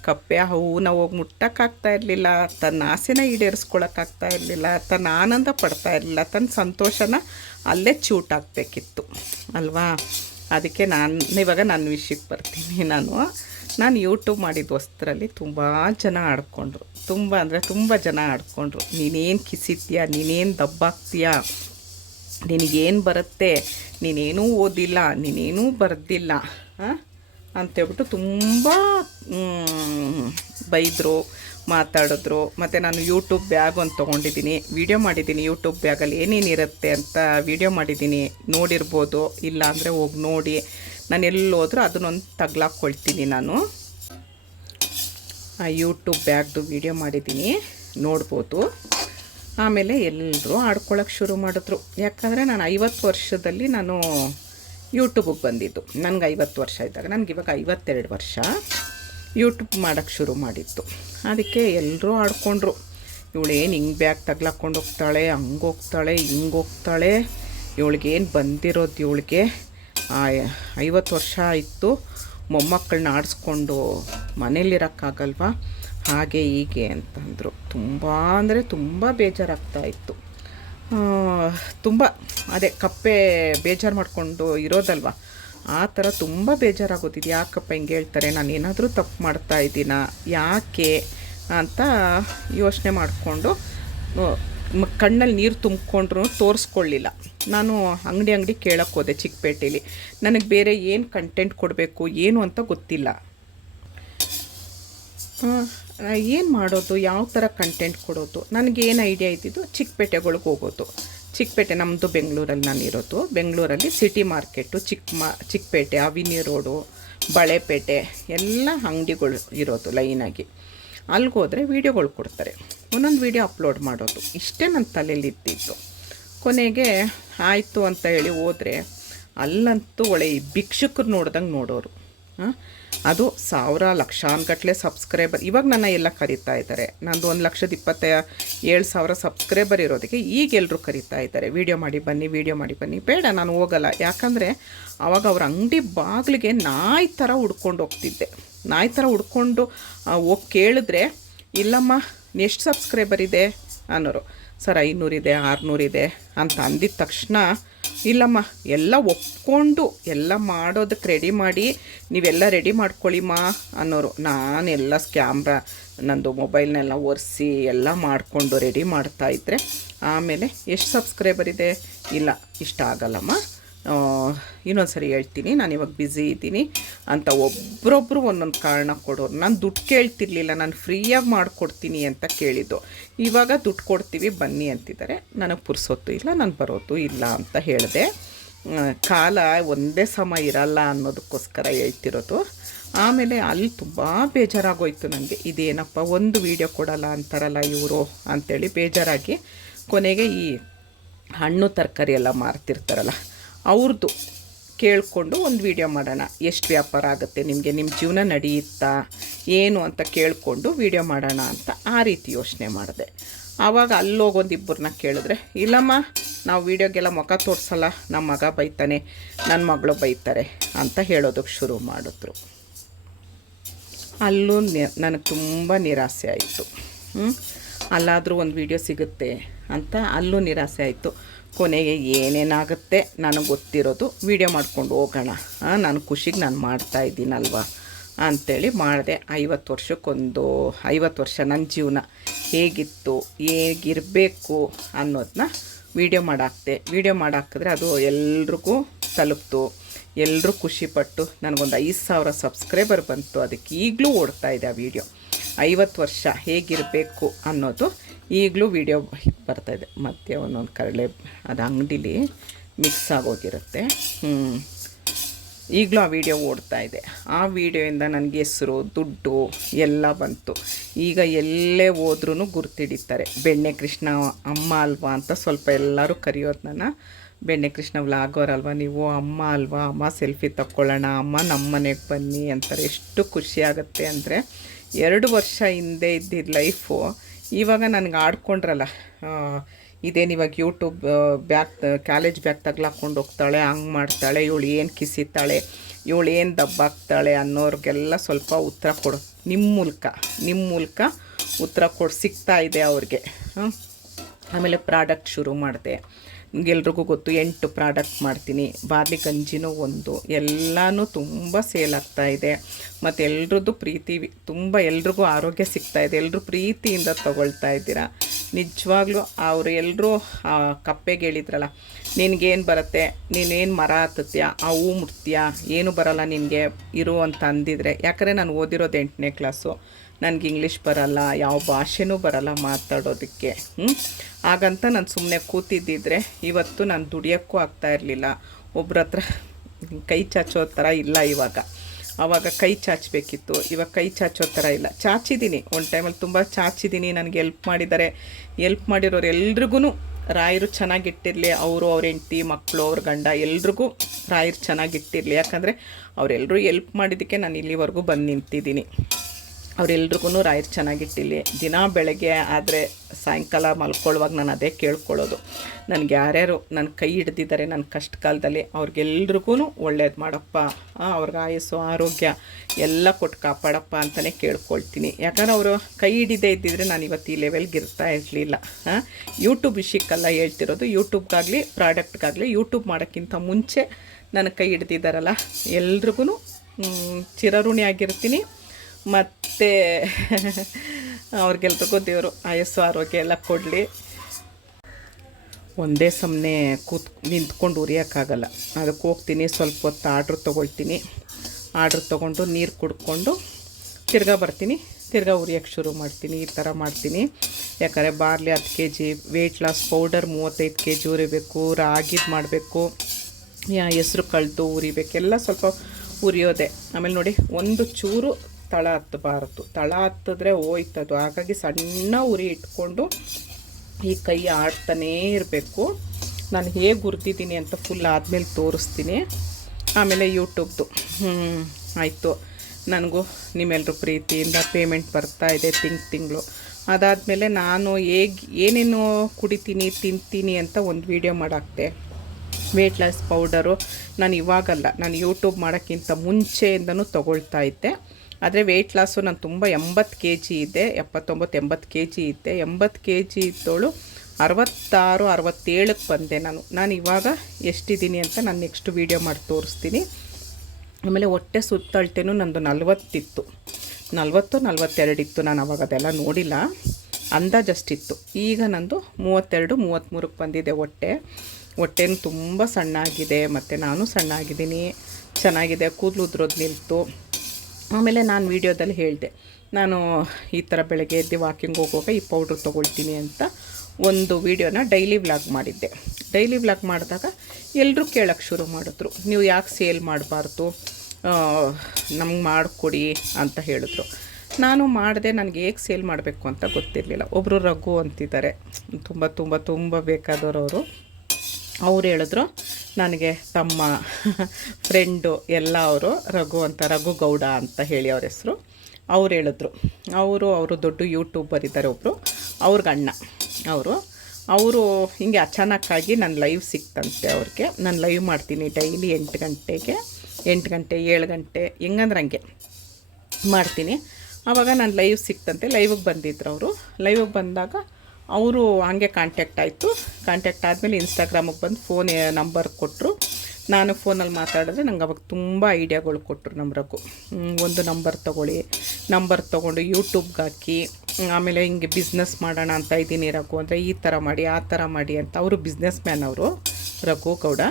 ಕಪ್ಪೆ, ಆ ಹೂವನ್ನ ಹೋಗಿ ಮುಟ್ಟಕ್ಕಾಗ್ತಾ ಇರಲಿಲ್ಲ, ತನ್ನ ಆಸೆನ ಈಡೇರಿಸ್ಕೊಳಕ್ಕಾಗ್ತಾ ಇರಲಿಲ್ಲ, ತನ್ನ ಆನಂದ ಪಡ್ತಾ ಇರಲಿಲ್ಲ, ತನ್ನ ಸಂತೋಷನ ಅಲ್ಲೇ ಚೂಟಾಗಬೇಕಿತ್ತು ಅಲ್ವಾ? ಅದಕ್ಕೆ ನಾನು, ಇವಾಗ ನನ್ನ ವಿಷಯಕ್ಕೆ ಬರ್ತೀನಿ. ನಾನು ನಾನು ಯೂಟ್ಯೂಬ್ ಮಾಡಿದ ವಸ್ತ್ರಲ್ಲಿ ತುಂಬ ಜನ ಆಡ್ಕೊಂಡ್ರು. ತುಂಬ ಅಂದರೆ ತುಂಬ ಜನ ಆಡ್ಕೊಂಡ್ರು. ನೀನೇನು ಕಿಸಿದ್ಯಾ? ನೀನೇನು ದಬ್ಬಾಗ್ತೀಯಾ ನಿನಗೇನು ಬರುತ್ತೆ? ನೀನೇನೂ ಓದಿಲ್ಲ, ನೀನೇನೂ ಬರೆದಿಲ್ಲ ಅಂತೇಳ್ಬಿಟ್ಟು ತುಂಬ ಬೈದರು, ಮಾತಾಡಿದ್ರು. ಮತ್ತು ನಾನು ಯೂಟ್ಯೂಬ್ ಬ್ಯಾಗ್ ಒಂದು ತೊಗೊಂಡಿದ್ದೀನಿ. ವಿಡಿಯೋ ಮಾಡಿದ್ದೀನಿ ಯೂಟ್ಯೂಬ್ ಬ್ಯಾಗಲ್ಲಿ ಏನೇನಿರುತ್ತೆ ಅಂತ ವಿಡಿಯೋ ಮಾಡಿದ್ದೀನಿ. ನೋಡಿರ್ಬೋದು ಇಲ್ಲ ಅಂದರೆ ಹೋಗಿ ನೋಡಿ. ನಾನು ಎಲ್ಲೋದ್ರೂ ಅದನ್ನೊಂದು ತಗ್ಲಾಕ್ಕೊಳ್ತೀನಿ ನಾನು. ಆ ಯೂಟ್ಯೂಬ್ ಬ್ಯಾಗ್ದು ವಿಡಿಯೋ ಮಾಡಿದ್ದೀನಿ. ನೋಡ್ಬೋದು. ಆಮೇಲೆ ಎಲ್ಲರೂ ಆಡ್ಕೊಳಕ್ಕೆ ಶುರು ಮಾಡಿದ್ರು. ಯಾಕಂದರೆ ನಾನು ಐವತ್ತು ವರ್ಷದಲ್ಲಿ ನಾನು ಯೂಟ್ಯೂಬಿಗೆ ಬಂದಿದ್ದು. ನನಗೆ ಐವತ್ತು ವರ್ಷ ಇದ್ದಾಗ ನನಗೆ ಇವಾಗ ಐವತ್ತೆರಡು ವರ್ಷ. ಯೂಟ್ಯೂಬ್ ಮಾಡೋಕ್ಕೆ ಶುರು ಮಾಡಿತ್ತು. ಅದಕ್ಕೆ ಎಲ್ಲರೂ ಆಡ್ಕೊಂಡ್ರು. ಇವಳೇನು ಹಿಂಗೆ ಬ್ಯಾಗ್ ತಗ್ಲಾಕೊಂಡು ಹೋಗ್ತಾಳೆ, ಹಂಗೆ ಹೋಗ್ತಾಳೆ, ಹಿಂಗೆ ಹೋಗ್ತಾಳೆ. ಇವಳಿಗೇನು ಬಂದಿರೋದು ಇವಳಿಗೆ? ಐವತ್ತು ವರ್ಷ ಆಯಿತು. ಮೊಮ್ಮಕ್ಕಳನ್ನ ಆಡಿಸ್ಕೊಂಡು ಮನೇಲಿರೋಕ್ಕಾಗಲ್ವಾ? ಹಾಗೆ ಹೀಗೆ ಅಂತಂದರು. ತುಂಬ ಅಂದರೆ ತುಂಬ ಬೇಜಾರಾಗ್ತಾ ಇತ್ತು. ತುಂಬ, ಅದೇ ಕಪ್ಪೆ ಬೇಜಾರು ಮಾಡಿಕೊಂಡು ಇರೋದಲ್ವ? ಆ ಥರ ತುಂಬ ಬೇಜಾರಾಗೋತಿದ್ದು ಯಾಕಪ್ಪ ಹಿಂಗೆ ಹೇಳ್ತಾರೆ? ನಾನು ಏನಾದರೂ ತಪ್ಪು ಮಾಡ್ತಾ ಇದ್ದೀನ? ಯಾಕೆ? ಅಂತ ಯೋಚನೆ ಮಾಡಿಕೊಂಡು ಕಣ್ಣಲ್ಲಿ ನೀರು ತುಂಬಿಕೊಂಡ್ರು ತೋರಿಸ್ಕೊಳ್ಳಿಲ್ಲ. ನಾನು ಅಂಗಡಿ ಅಂಗಡಿ ಕೇಳಕ್ಕೆ ಹೋದೆ ಚಿಕ್ಕಪೇಟೆಯಲ್ಲಿ ನನಗೆ ಬೇರೆ ಏನು ಕಂಟೆಂಟ್ ಕೊಡಬೇಕು, ಏನು ಅಂತ ಗೊತ್ತಿಲ್ಲ. ಏನು ಮಾಡೋದು? ಯಾವ ಥರ ಕಂಟೆಂಟ್ ಕೊಡೋದು? ನನಗೇನು ಐಡಿಯಾ ಇದ್ದಿದ್ದು? ಚಿಕ್ಕಪೇಟೆಗಳಿಗೆ ಹೋಗೋದು. ಚಿಕ್ಕಪೇಟೆ ನಮ್ಮದು ಬೆಂಗಳೂರಲ್ಲಿ ನಾನು ಇರೋದು. ಬೆಂಗಳೂರಲ್ಲಿ ಸಿಟಿ ಮಾರ್ಕೆಟು ಚಿಕ್ಕ ಮಾ, ಚಿಕ್ಕಪೇಟೆ ಅವಿನಿ ರೋಡು ಬಳೆಪೇಟೆ ಎಲ್ಲ ಅಂಗಡಿಗಳು ಇರೋದು ಲೈನಾಗಿ ಅಲ್ಲಿಗೋದ್ರೆ ವೀಡಿಯೋಗಳು ಕೊಡ್ತಾರೆ. ಒಂದೊಂದು ವೀಡಿಯೋ ಅಪ್ಲೋಡ್ ಮಾಡೋದು. ಇಷ್ಟೇ ನನ್ನ ತಲೆಯಲ್ಲಿ ಇದ್ದಿದ್ದು. ಕೊನೆಗೆ ಆಯಿತು ಅಂತ ಹೇಳಿ ಹೋದರೆ ಅಲ್ಲಂತೂ ಒಳ್ಳೆ ಭಿಕ್ಷುಕರು ನೋಡ್ದಂಗೆ ನೋಡೋರು. ಹಾಂ ಅದು ಸಾವಿರ ಲಕ್ಷಾನ್ಗಟ್ಟಲೆ ಸಬ್ಸ್ಕ್ರೈಬರ್ ಇವಾಗ ನನ್ನ ಎಲ್ಲ ಕರೀತಾ ಇದ್ದಾರೆ. ನಂದು ಒಂದು ಲಕ್ಷದ ಇಪ್ಪತ್ತ ಏಳು ಸಾವಿರ ಸಬ್ಸ್ಕ್ರೈಬರ್ ಇರೋದಕ್ಕೆ ಈಗ ಎಲ್ಲರೂ ಕರೀತಾ ಇದ್ದಾರೆ. ವೀಡಿಯೋ ಮಾಡಿ ಬನ್ನಿ ವೀಡಿಯೋ ಮಾಡಿ ಬನ್ನಿ. ಬೇಡ, ನಾನು ಹೋಗಲ್ಲ. ಯಾಕಂದರೆ ಅವಾಗ ಅವ್ರ ಅಂಗಡಿ ಬಾಗಿಲಿಗೆ ನಾಯಿ ಥರ ಹುಡ್ಕೊಂಡು ಹೋಗ್ತಿದ್ದೆ. ನಾಯಿ ಥರ ಹುಡ್ಕೊಂಡು ಹೋಗಿ ಕೇಳಿದ್ರೆ, ಇಲ್ಲಮ್ಮ ಎಷ್ಟು ಸಬ್ಸ್ಕ್ರೈಬರ್ ಇದೆ ಅನ್ನೋರು. ಸರ್ ಐನೂರಿದೆ ಆರುನೂರಿದೆ ಅಂತ ಅಂದಿದ ತಕ್ಷಣ ಇಲ್ಲಮ್ಮ, ಎಲ್ಲ ಒಪ್ಕೊಂಡು ಎಲ್ಲ ಮಾಡೋದಕ್ಕೆ ರೆಡಿ ಮಾಡಿ, ನೀವೆಲ್ಲ ರೆಡಿ ಮಾಡ್ಕೊಳ್ಳಿಮ್ಮ ಅನ್ನೋರು. ನಾನೆಲ್ಲ ಕ್ಯಾಮ್ರಾ ನಂದು ಮೊಬೈಲ್ನೆಲ್ಲ ಒರೆಸಿ ಎಲ್ಲ ಮಾಡಿಕೊಂಡು ರೆಡಿ ಮಾಡ್ತಾಯಿದ್ರೆ ಆಮೇಲೆ ಎಷ್ಟು ಸಬ್ಸ್ಕ್ರೈಬರ್ ಇದೆ? ಇಲ್ಲ, ಇಷ್ಟ ಆಗಲ್ಲಮ್ಮ. ಇನ್ನೊಂದು ಸರಿ ಹೇಳ್ತೀನಿ, ನಾನು ಇವಾಗ ಬ್ಯುಸಿ ಇದ್ದೀನಿ ಅಂತ ಒಬ್ಬರೊಬ್ರು ಒಂದೊಂದು ಕಾರಣ ಕೊಡೋರು. ನಾನು ದುಡ್ಡು ಕೇಳ್ತಿರ್ಲಿಲ್ಲ, ನಾನು ಫ್ರೀಯಾಗಿ ಮಾಡಿಕೊಡ್ತೀನಿ ಅಂತ ಕೇಳಿದ್ದು. ಇವಾಗ ದುಡ್ಡು ಕೊಡ್ತೀವಿ, ಬನ್ನಿ ಅಂತಿದ್ದಾರೆ. ನನಗೆ ಪುರ್ಸೊತ್ತು ಇಲ್ಲ, ನಾನು ಬರೋದು ಇಲ್ಲ ಅಂತ ಹೇಳಿದೆ. ಕಾಲ ಒಂದೇ ಸಮ ಇರಲ್ಲ ಅನ್ನೋದಕ್ಕೋಸ್ಕರ ಹೇಳ್ತಿರೋದು. ಆಮೇಲೆ ಅಲ್ಲಿ ತುಂಬ ಬೇಜಾರಾಗೋಯ್ತು ನನಗೆ ಇದೇನಪ್ಪ, ಒಂದು ವೀಡಿಯೋ ಕೊಡಲ್ಲ ಅಂತಾರಲ್ಲ ಇವರು ಅಂಥೇಳಿ ಬೇಜಾರಾಗಿ ಕೊನೆಗೆ ಈ ಹಣ್ಣು ತರಕಾರಿ ಎಲ್ಲ ಮಾರ್ತಿರ್ತಾರಲ್ಲ ಅವ್ರದ್ದು ಕೇಳಿಕೊಂಡು ಒಂದು ವಿಡಿಯೋ ಮಾಡೋಣ. ಎಷ್ಟು ವ್ಯಾಪಾರ ಆಗುತ್ತೆ, ನಿಮಗೆ ನಿಮ್ಮ ಜೀವನ ನಡೆಯುತ್ತಾ ಏನು ಅಂತ ಕೇಳಿಕೊಂಡು ವಿಡಿಯೋ ಮಾಡೋಣ ಅಂತ ಆ ರೀತಿ ಯೋಚನೆ ಮಾಡಿದೆ. ಆವಾಗ ಅಲ್ಲೋಗೊಂದಿಬ್ಬರನ್ನ ಕೇಳಿದ್ರೆ, ಇಲ್ಲಮ್ಮ, ನಾವು ವೀಡಿಯೋಗೆಲ್ಲ ಮುಖ ತೋರಿಸಲ್ಲ ನಮ್ಮ ಮಗ ಬೈತಾನೆ ನನ್ನ ಮಗಳು ಬೈತಾರೆ ಅಂತ ಹೇಳೋದಕ್ಕೆ ಶುರು ಮಾಡಿದ್ರು. ಅಲ್ಲೂ ನನಗೆ ತುಂಬ ನಿರಾಸೆ ಆಯಿತು. ಅಲ್ಲಾದರೂ ಒಂದು ವಿಡಿಯೋ ಸಿಗುತ್ತೆ ಅಂತ ಅಲ್ಲೂ ನಿರಾಸೆ ಆಯಿತು. ಕೊನೆಗೆ ಏನೇನಾಗುತ್ತೆ ನನಗೆ ಗೊತ್ತಿರೋದು ವಿಡಿಯೋ ಮಾಡ್ಕೊಂಡು ಹೋಗೋಣ. ನಾನು ಖುಷಿಗೆ ನಾನು ಮಾಡ್ತಾ ಇದ್ದೀನಲ್ವ ಅಂಥೇಳಿ ಮಾಡಿದೆ. ಐವತ್ತು ವರ್ಷಕ್ಕೊಂದು, ಐವತ್ತು ವರ್ಷ ನನ್ನ ಜೀವನ. ಹೇಗಿತ್ತು, ಹೇಗಿರಬೇಕು ಅನ್ನೋದನ್ನ ವೀಡಿಯೋ ಮಾಡಾಕ್ತೆ. ವೀಡಿಯೋ ಮಾಡಾಕಿದ್ರೆ ಅದು ಎಲ್ರಿಗೂ ತಲುಪ್ತು. ಎಲ್ಲರೂ ಖುಷಿಪಟ್ಟು. ನನಗೊಂದು ಐದು ಸಾವಿರ ಸಬ್ಸ್ಕ್ರೈಬರ್ ಬಂತು. ಅದಕ್ಕೆ ಈಗಲೂ ಓಡ್ತಾ ಇದೆ ಆ ವಿಡಿಯೋ ಐವತ್ತು ವರ್ಷ ಹೇಗಿರಬೇಕು ಅನ್ನೋದು ಈಗಲೂ ವಿಡಿಯೋ ಬರ್ತಾಯಿದೆ ಮತ್ತೆ ಒಂದೊಂದು ಕರಳೆ ಅದು ಅಂಗಡೀಲಿ ಮಿಕ್ಸ್ ಆಗೋಗಿರುತ್ತೆ. ಈಗಲೂ ಆ ವಿಡಿಯೋ ಓಡ್ತಾ ಇದೆ. ಆ ವಿಡಿಯೋಯಿಂದ ನನಗೆ ಹೆಸರು, ದುಡ್ಡು ಎಲ್ಲ ಬಂತು. ಈಗ ಎಲ್ಲೇ ಹೋದ್ರೂ ಗುರ್ತಿಡಿತಾರೆ. ಬೆಣ್ಣೆ ಕೃಷ್ಣ ಅಮ್ಮ ಅಲ್ವಾ ಅಂತ ಸ್ವಲ್ಪ ಎಲ್ಲರೂ ಕರೆಯೋದು ನಾನು ಬೆಣ್ಣೆ ಕೃಷ್ಣ ವ್ಲಾಗೋರಲ್ವ ನೀವು? ಅಮ್ಮ ಅಲ್ವಾ? ಅಮ್ಮ ಸೆಲ್ಫಿ ತಕ್ಕೊಳ್ಳೋಣ. ಅಮ್ಮ ನಮ್ಮ ಮನೆಗೆ ಬನ್ನಿ ಅಂತಾರೆ. ಎಷ್ಟು ಖುಷಿ ಆಗುತ್ತೆ ಅಂದರೆ ಎರಡು ವರ್ಷ ಹಿಂದೆ ಇದ್ದಿದ್ದ ಲೈಫು ಇವಾಗ ನನಗೆ ಆಡ್ಕೊಂಡ್ರಲ್ಲ ಇದೇನು ಇವಾಗ ಯೂಟ್ಯೂಬ್ ಬ್ಯಾಗ್ ಕಾಲೇಜ್ ಬ್ಯಾಗ್ ತಗ್ಲಾಕೊಂಡು ಹೋಗ್ತಾಳೆ, ಹಂಗೆ ಮಾಡ್ತಾಳೆ, ಇವಳು ಏನು ಕಿಸಿತಾಳೆ, ಇವಳು ಏನು ದಬ್ಬಾಕ್ತಾಳೆ ಅನ್ನೋರಿಗೆಲ್ಲ ಸ್ವಲ್ಪ ಉತ್ತರ ಕೊಡು. ನಿಮ್ಮ ಮೂಲಕ ನಿಮ್ಮ ಮೂಲಕ ಉತ್ತರ ಕೊಡು, ಸಿಗ್ತಾ ಇದೆ ಅವ್ರಿಗೆ. ಆಮೇಲೆ ಪ್ರಾಡಕ್ಟ್ ಶುರು ಮಾಡಿದೆ. ಎಲ್ರಿಗೂ ಗೊತ್ತು, ಎಂಟು ಪ್ರಾಡಕ್ಟ್ ಮಾಡ್ತೀನಿ. ಬಾರ್ಲಿ ಗಂಜಿನೂ ಒಂದು. ಎಲ್ಲನೂ ತುಂಬ ಸೇಲ್ ಆಗ್ತಾ ಇದೆ. ಮತ್ತು ಎಲ್ರದ್ದು ಪ್ರೀತಿ ತುಂಬ ಎಲ್ರಿಗೂ ಆರೋಗ್ಯ ಸಿಗ್ತಾ ಇದೆ. ಎಲ್ಲರೂ ಪ್ರೀತಿಯಿಂದ ತಗೊಳ್ತಾ ಇದ್ದೀರಾ? ನಿಜವಾಗ್ಲೂ ಅವರು ಎಲ್ಲರೂ ಕಪ್ಪೆಗೆ ಹೇಳಿದ್ರಲ್ಲ, ನಿನಗೇನು ಬರುತ್ತೆ? ನೀನೇನು ಮರ ಹತ್ತತ್ಯಾ? ಆ ಹೂ ಮುಟ್ತೀಯಾ? ಏನು ಬರಲ್ಲ ನಿನಗೆ? ಇರು ಅಂತ ಅಂದಿದ್ರೆ. ಯಾಕಂದರೆ ನಾನು ಓದಿರೋದು ಎಂಟನೇ ಕ್ಲಾಸು. ನನಗೆ ಇಂಗ್ಲೀಷ್ ಬರಲ್ಲ, ಯಾವ ಭಾಷೆನೂ ಬರಲ್ಲ ಮಾತಾಡೋದಕ್ಕೆ. ಹಾಗಂತ ನಾನು ಸುಮ್ಮನೆ ಕೂತಿದ್ದಿದ್ರೆ ಇವತ್ತು ನಾನು ದುಡಿಯೋಕ್ಕೂ ಆಗ್ತಾ ಇರಲಿಲ್ಲ. ಒಬ್ರ ಹತ್ರ ಕೈ ಚಾಚೋ ಥರ ಇಲ್ಲ ಇವಾಗ. ಆವಾಗ ಕೈ ಚಾಚಬೇಕಿತ್ತು, ಇವಾಗ ಕೈ ಚಾಚೋ ಥರ ಇಲ್ಲ. ಚಾಚಿದ್ದೀನಿ ಒಂದು ಟೈಮಲ್ಲಿ ತುಂಬ ಚಾಚಿದ್ದೀನಿ ನನಗೆ ಎಲ್ಪ್ ಮಾಡಿದ್ದಾರೆ ಎಲ್ಪ್ ಮಾಡಿರೋರು ಎಲ್ರಿಗೂ ರಾಯರು ಚೆನ್ನಾಗಿಟ್ಟಿರಲಿ. ಅವರು ಅವ್ರ ಹೆಂಡ್ತಿ ಮಕ್ಕಳು ಅವ್ರ ಗಂಡ ಎಲ್ರಿಗೂ ರಾಯರು ಚೆನ್ನಾಗಿಟ್ಟಿರಲಿ. ಯಾಕಂದರೆ ಅವರೆಲ್ಲರೂ ಎಲ್ಪ್ ಮಾಡಿದ್ದಕ್ಕೆ ನಾನು ಇಲ್ಲಿವರೆಗೂ ಬಂದು ನಿಂತಿದ್ದೀನಿ ಅವರೆಲ್ರಿಗೂ ರಾಯರು ಚೆನ್ನಾಗಿಟ್ಟಿಲ್ಲಿ. ದಿನ ಬೆಳಗ್ಗೆ ಆದರೆ ಸಾಯಂಕಾಲ ಮಲ್ಕೊಳ್ಳುವಾಗ ನಾನು ಅದೇ ಕೇಳ್ಕೊಳ್ಳೋದು. ನನಗೆ ಯಾರ್ಯಾರು ನನ್ನ ಕೈ ಹಿಡ್ದಿದ್ದಾರೆ ನನ್ನ ಕಷ್ಟ ಕಾಲದಲ್ಲಿ ಅವ್ರಿಗೆಲ್ರಿಗೂ ಒಳ್ಳೇದು ಮಾಡಪ್ಪ. ಅವ್ರಿಗೆ ಆಯಸ್ಸು, ಆರೋಗ್ಯ ಎಲ್ಲ ಕೊಟ್ಟು ಕಾಪಾಡಪ್ಪ ಅಂತಲೇ ಕೇಳ್ಕೊಳ್ತೀನಿ. ಯಾಕಂದ್ರೆ ಅವರು ಕೈ ಹಿಡಿದೇ ಇದ್ದಿದ್ರೆ ನಾನು ಇವತ್ತು ಈ ಲೆವೆಲ್ಗೆ ಇರ್ತಾ ಇರಲಿಲ್ಲ. ಹಾಂ ಯೂಟ್ಯೂಬ್ ವಿಷಯಕ್ಕೆಲ್ಲ ಹೇಳ್ತಿರೋದು ಯೂಟ್ಯೂಬ್ಗಾಗಲಿ ಪ್ರಾಡಕ್ಟ್ಗಾಗಲಿ ಯೂಟ್ಯೂಬ್ ಮಾಡೋಕ್ಕಿಂತ ಮುಂಚೆ ನನ್ನ ಕೈ ಹಿಡ್ದಿದ್ದಾರಲ್ಲ ಎಲ್ರಿಗೂ ಚಿರಋಣಿ ಆಗಿರ್ತೀನಿ ಮತ್ತು ಅವ್ರಿಗೆಲ್ರಿಗೂ ದೇವರು ಆಯಸ್ಸು, ಆರೋಗ್ಯ ಎಲ್ಲ ಕೊಡಲಿ. ಒಂದೇ ಸಮನೆ ಕೂತ್ ನಿಂತ್ಕೊಂಡು ಉರಿಯೋಕ್ಕಾಗಲ್ಲ. ಅದಕ್ಕೆ ಹೋಗ್ತೀನಿ, ಸ್ವಲ್ಪ ಹೊತ್ತು ಆರ್ಡ್ರ್ ತೊಗೊಳ್ತೀನಿ. ಆರ್ಡ್ರ್ ತೊಗೊಂಡು ನೀರು ಕುಡ್ಕೊಂಡು ತಿರ್ಗಾ ಬರ್ತೀನಿ. ತಿರ್ಗಾ ಉರಿಯೋಕ್ಕೆ ಶುರು ಮಾಡ್ತೀನಿ, ಈ ಥರ ಮಾಡ್ತೀನಿ. ಯಾಕಂದರೆ ಬಾರ್ಲಿ ಹತ್ತು K G weight loss powder ಮೂವತ್ತೈದು ಕೆ ಜಿ ಉರಿಬೇಕು, ರಾಗಿದು ಮಾಡಬೇಕು. ಹೆಸ್ರು ಕಳೆದು ಉರಿಬೇಕೆಲ್ಲ ಸ್ವಲ್ಪ ಉರಿಯೋದೆ. ಆಮೇಲೆ ನೋಡಿ, ಒಂದು ಚೂರು ತಳ ಹತ್ತಬಾರ್ದು. ತಳ ಹತ್ತಿದ್ರೆ ಹೋಯ್ತದು. ಹಾಗಾಗಿ ಸಣ್ಣ ಉರಿ ಇಟ್ಕೊಂಡು ಈ ಕೈ ಆಡ್ತಾನೇ ಇರಬೇಕು. ನಾನು ಹೇಗೆ ಹುರಿದಿದ್ದೀನಿ ಅಂತ ಫುಲ್ ಆದಮೇಲೆ ತೋರಿಸ್ತೀನಿ. ಆಮೇಲೆ ಯೂಟ್ಯೂಬ್ದು. ಆಯಿತು. ನನಗೂ ನಿಮ್ಮೆಲ್ಲರೂ ಪ್ರೀತಿಯಿಂದ ಪೇಮೆಂಟ್ ಬರ್ತಾ ಇದೆ ತಿಂಗ್ ತಿಂಗಳು. ಅದಾದಮೇಲೆ ನಾನು ಹೇಗೆ, ಏನೇನು ಕುಡಿತೀನಿ, ತಿಂತೀನಿ ಅಂತ ಒಂದು ವೀಡಿಯೋ ಮಾಡಾಕ್ತೆ. ವೆಯ್ಟ್ ಲಾಸ್ ಪೌಡರು ನಾನು ಇವಾಗಲ್ಲ. ನಾನು ಯೂಟ್ಯೂಬ್ ಮಾಡೋಕ್ಕಿಂತ ಮುಂಚೆಯಿಂದನೂ ತೊಗೊಳ್ತಾ ಇದ್ದೆ. ಆದರೆ ವೆಯ್ಟ್ ಲಾಸು ನಾನು ತುಂಬ ಎಂಬತ್ತು ಕೆ ಜಿ ಇದ್ದೆ ಎಪ್ಪತ್ತೊಂಬತ್ತು, ಎಂಬತ್ತು ಕೆ ಜಿ ಇದ್ದೆ ಎಂಬತ್ತು ಕೆ ಜಿ ಇದ್ದೋಳು ಅರವತ್ತಾರು ಅರವತ್ತೇಳಕ್ಕೆ ಬಂದೆ ನಾನು. ನಾನು ಇವಾಗ ಎಷ್ಟಿದ್ದೀನಿ ಅಂತ ನಾನು ನೆಕ್ಸ್ಟ್ ವೀಡಿಯೋ ಮಾಡಿ ತೋರಿಸ್ತೀನಿ. ಆಮೇಲೆ ಹೊಟ್ಟೆ ಸುತ್ತಳತೆನೂ ನಂದು ನಲ್ವತ್ತಿತ್ತು. ನಲ್ವತ್ತು ನಲ್ವತ್ತೆರಡಿತ್ತು ನಾನು ಅವಾಗ ಅದೆಲ್ಲ ನೋಡಿಲ್ಲ. ಅಂದಾಜಷ್ಟಿತ್ತು ಈಗ ನಂದು ಮೂವತ್ತೆರಡು ಮೂವತ್ತ್ಮೂರಕ್ಕೆ ಬಂದಿದೆ ಹೊಟ್ಟೆ. ಹೊಟ್ಟೆನೂ ತುಂಬ ಸಣ್ಣ ಆಗಿದೆ ಮತ್ತು ನಾನು ಸಣ್ಣ ಆಗಿದ್ದೀನಿ ಚೆನ್ನಾಗಿದೆ, ಕೂದಲು ಉದ್ರೋದು ನಿಲ್ತು. ಆಮೇಲೆ ನಾನು ವೀಡಿಯೋದಲ್ಲಿ ಹೇಳಿದೆ. ನಾನು ಈ ಥರ ಬೆಳಗ್ಗೆ ಎದ್ದು ವಾಕಿಂಗ್ ಹೋಗುವಾಗ ಈ ಪೌಡ್ರ್ ತೊಗೊಳ್ತೀನಿ ಅಂತ ಒಂದು ವೀಡಿಯೋನ ಡೈಲಿ ವ್ಲಾಗ್ ಮಾಡಿದ್ದೆ. ಡೈಲಿ ವ್ಲಾಗ್ ಮಾಡಿದಾಗ ಎಲ್ಲರೂ ಕೇಳೋಕ್ಕೆ ಶುರು ಮಾಡಿದ್ರು. ನೀವು ಯಾಕೆ ಸೇಲ್ ಮಾಡಬಾರ್ದು? ನಮ್ಗೆ ಮಾಡಿಕೊಡಿ ಅಂತ ಹೇಳಿದ್ರು. ನಾನು ಮಾಡಿದೆ, ನನಗೆ ಹೇಗೆ ಸೇಲ್ ಮಾಡಬೇಕು ಅಂತ ಗೊತ್ತಿರಲಿಲ್ಲ. ಒಬ್ಬರು ರಘು ಅಂತಿದ್ದಾರೆ. ತುಂಬ ತುಂಬ ತುಂಬ ಬೇಕಾದವರು ಅವರು ಹೇಳಿದ್ರು ನನಗೆ ತಮ್ಮ ಫ್ರೆಂಡು ಎಲ್ಲ ಅವರು ರಘು ಅಂತ, ರಘು ಗೌಡ ಅಂತ ಹೇಳಿ ಅವ್ರ ಹೆಸರು. ಅವ್ರು ಹೇಳಿದ್ರು. ಅವರು ಅವರು ದೊಡ್ಡ ಯೂಟ್ಯೂಬರ್ ಇದ್ದಾರೆ ಒಬ್ಬರು ಅವ್ರಿಗೆ ಅಣ್ಣ ಅವರು. ಅವರು ಹಿಂಗೆ ಅಚಾನಕ್ಕಾಗಿ ನನ್ನ ಲೈವ್ ಸಿಕ್ತಂತೆ ಅವ್ರಿಗೆ. ನಾನು ಲೈವ್ ಮಾಡ್ತೀನಿ ಡೈಲಿ ಎಂಟು ಗಂಟೆಗೆ, ಎಂಟು ಗಂಟೆ, ಏಳು ಗಂಟೆ, ಹೆಂಗಂದ್ರೆ ಹಂಗೆ ಮಾಡ್ತೀನಿ. ಆವಾಗ ನಾನು ಲೈವ್ ಸಿಕ್ತಂತೆ. ಲೈವಿಗೆ ಬಂದಿದ್ರು ಅವರು. ಲೈವಿಗೆ ಬಂದಾಗ ಅವರು ಹಂಗೆ ಕಾಂಟ್ಯಾಕ್ಟ್ ಆಯಿತು. ಕಾಂಟ್ಯಾಕ್ಟ್ ಆದಮೇಲೆ ಇನ್ಸ್ಟಾಗ್ರಾಮಿಗೆ ಬಂದು ಫೋನ್ ನಂಬರ್ ಕೊಟ್ಟರು ನಾನು ಫೋನಲ್ಲಿ ಮಾತಾಡಿದ್ರೆ ನಂಗೆ ಅವಾಗ ತುಂಬ ಐಡಿಯಾಗಳು ಕೊಟ್ಟರು ರಘು. ಒಂದು ನಂಬರ್ ತೊಗೊಳ್ಳಿ ನಂಬರ್ ತೊಗೊಂಡು ಯೂಟ್ಯೂಬ್ಗೆ ಹಾಕಿ ಆಮೇಲೆ ಹಿಂಗೆ ಬಿಸ್ನೆಸ್ ಮಾಡೋಣ ಅಂತ ಇದ್ದೀನಿ ರಘು ಅಂದರೆ ಈ ಥರ ಮಾಡಿ, ಆ ಥರ ಮಾಡಿ ಅಂತ. ಅವರು ಬಿಸ್ನೆಸ್ ಮ್ಯಾನ್ ಅವರು, ರಘು ಗೌಡ.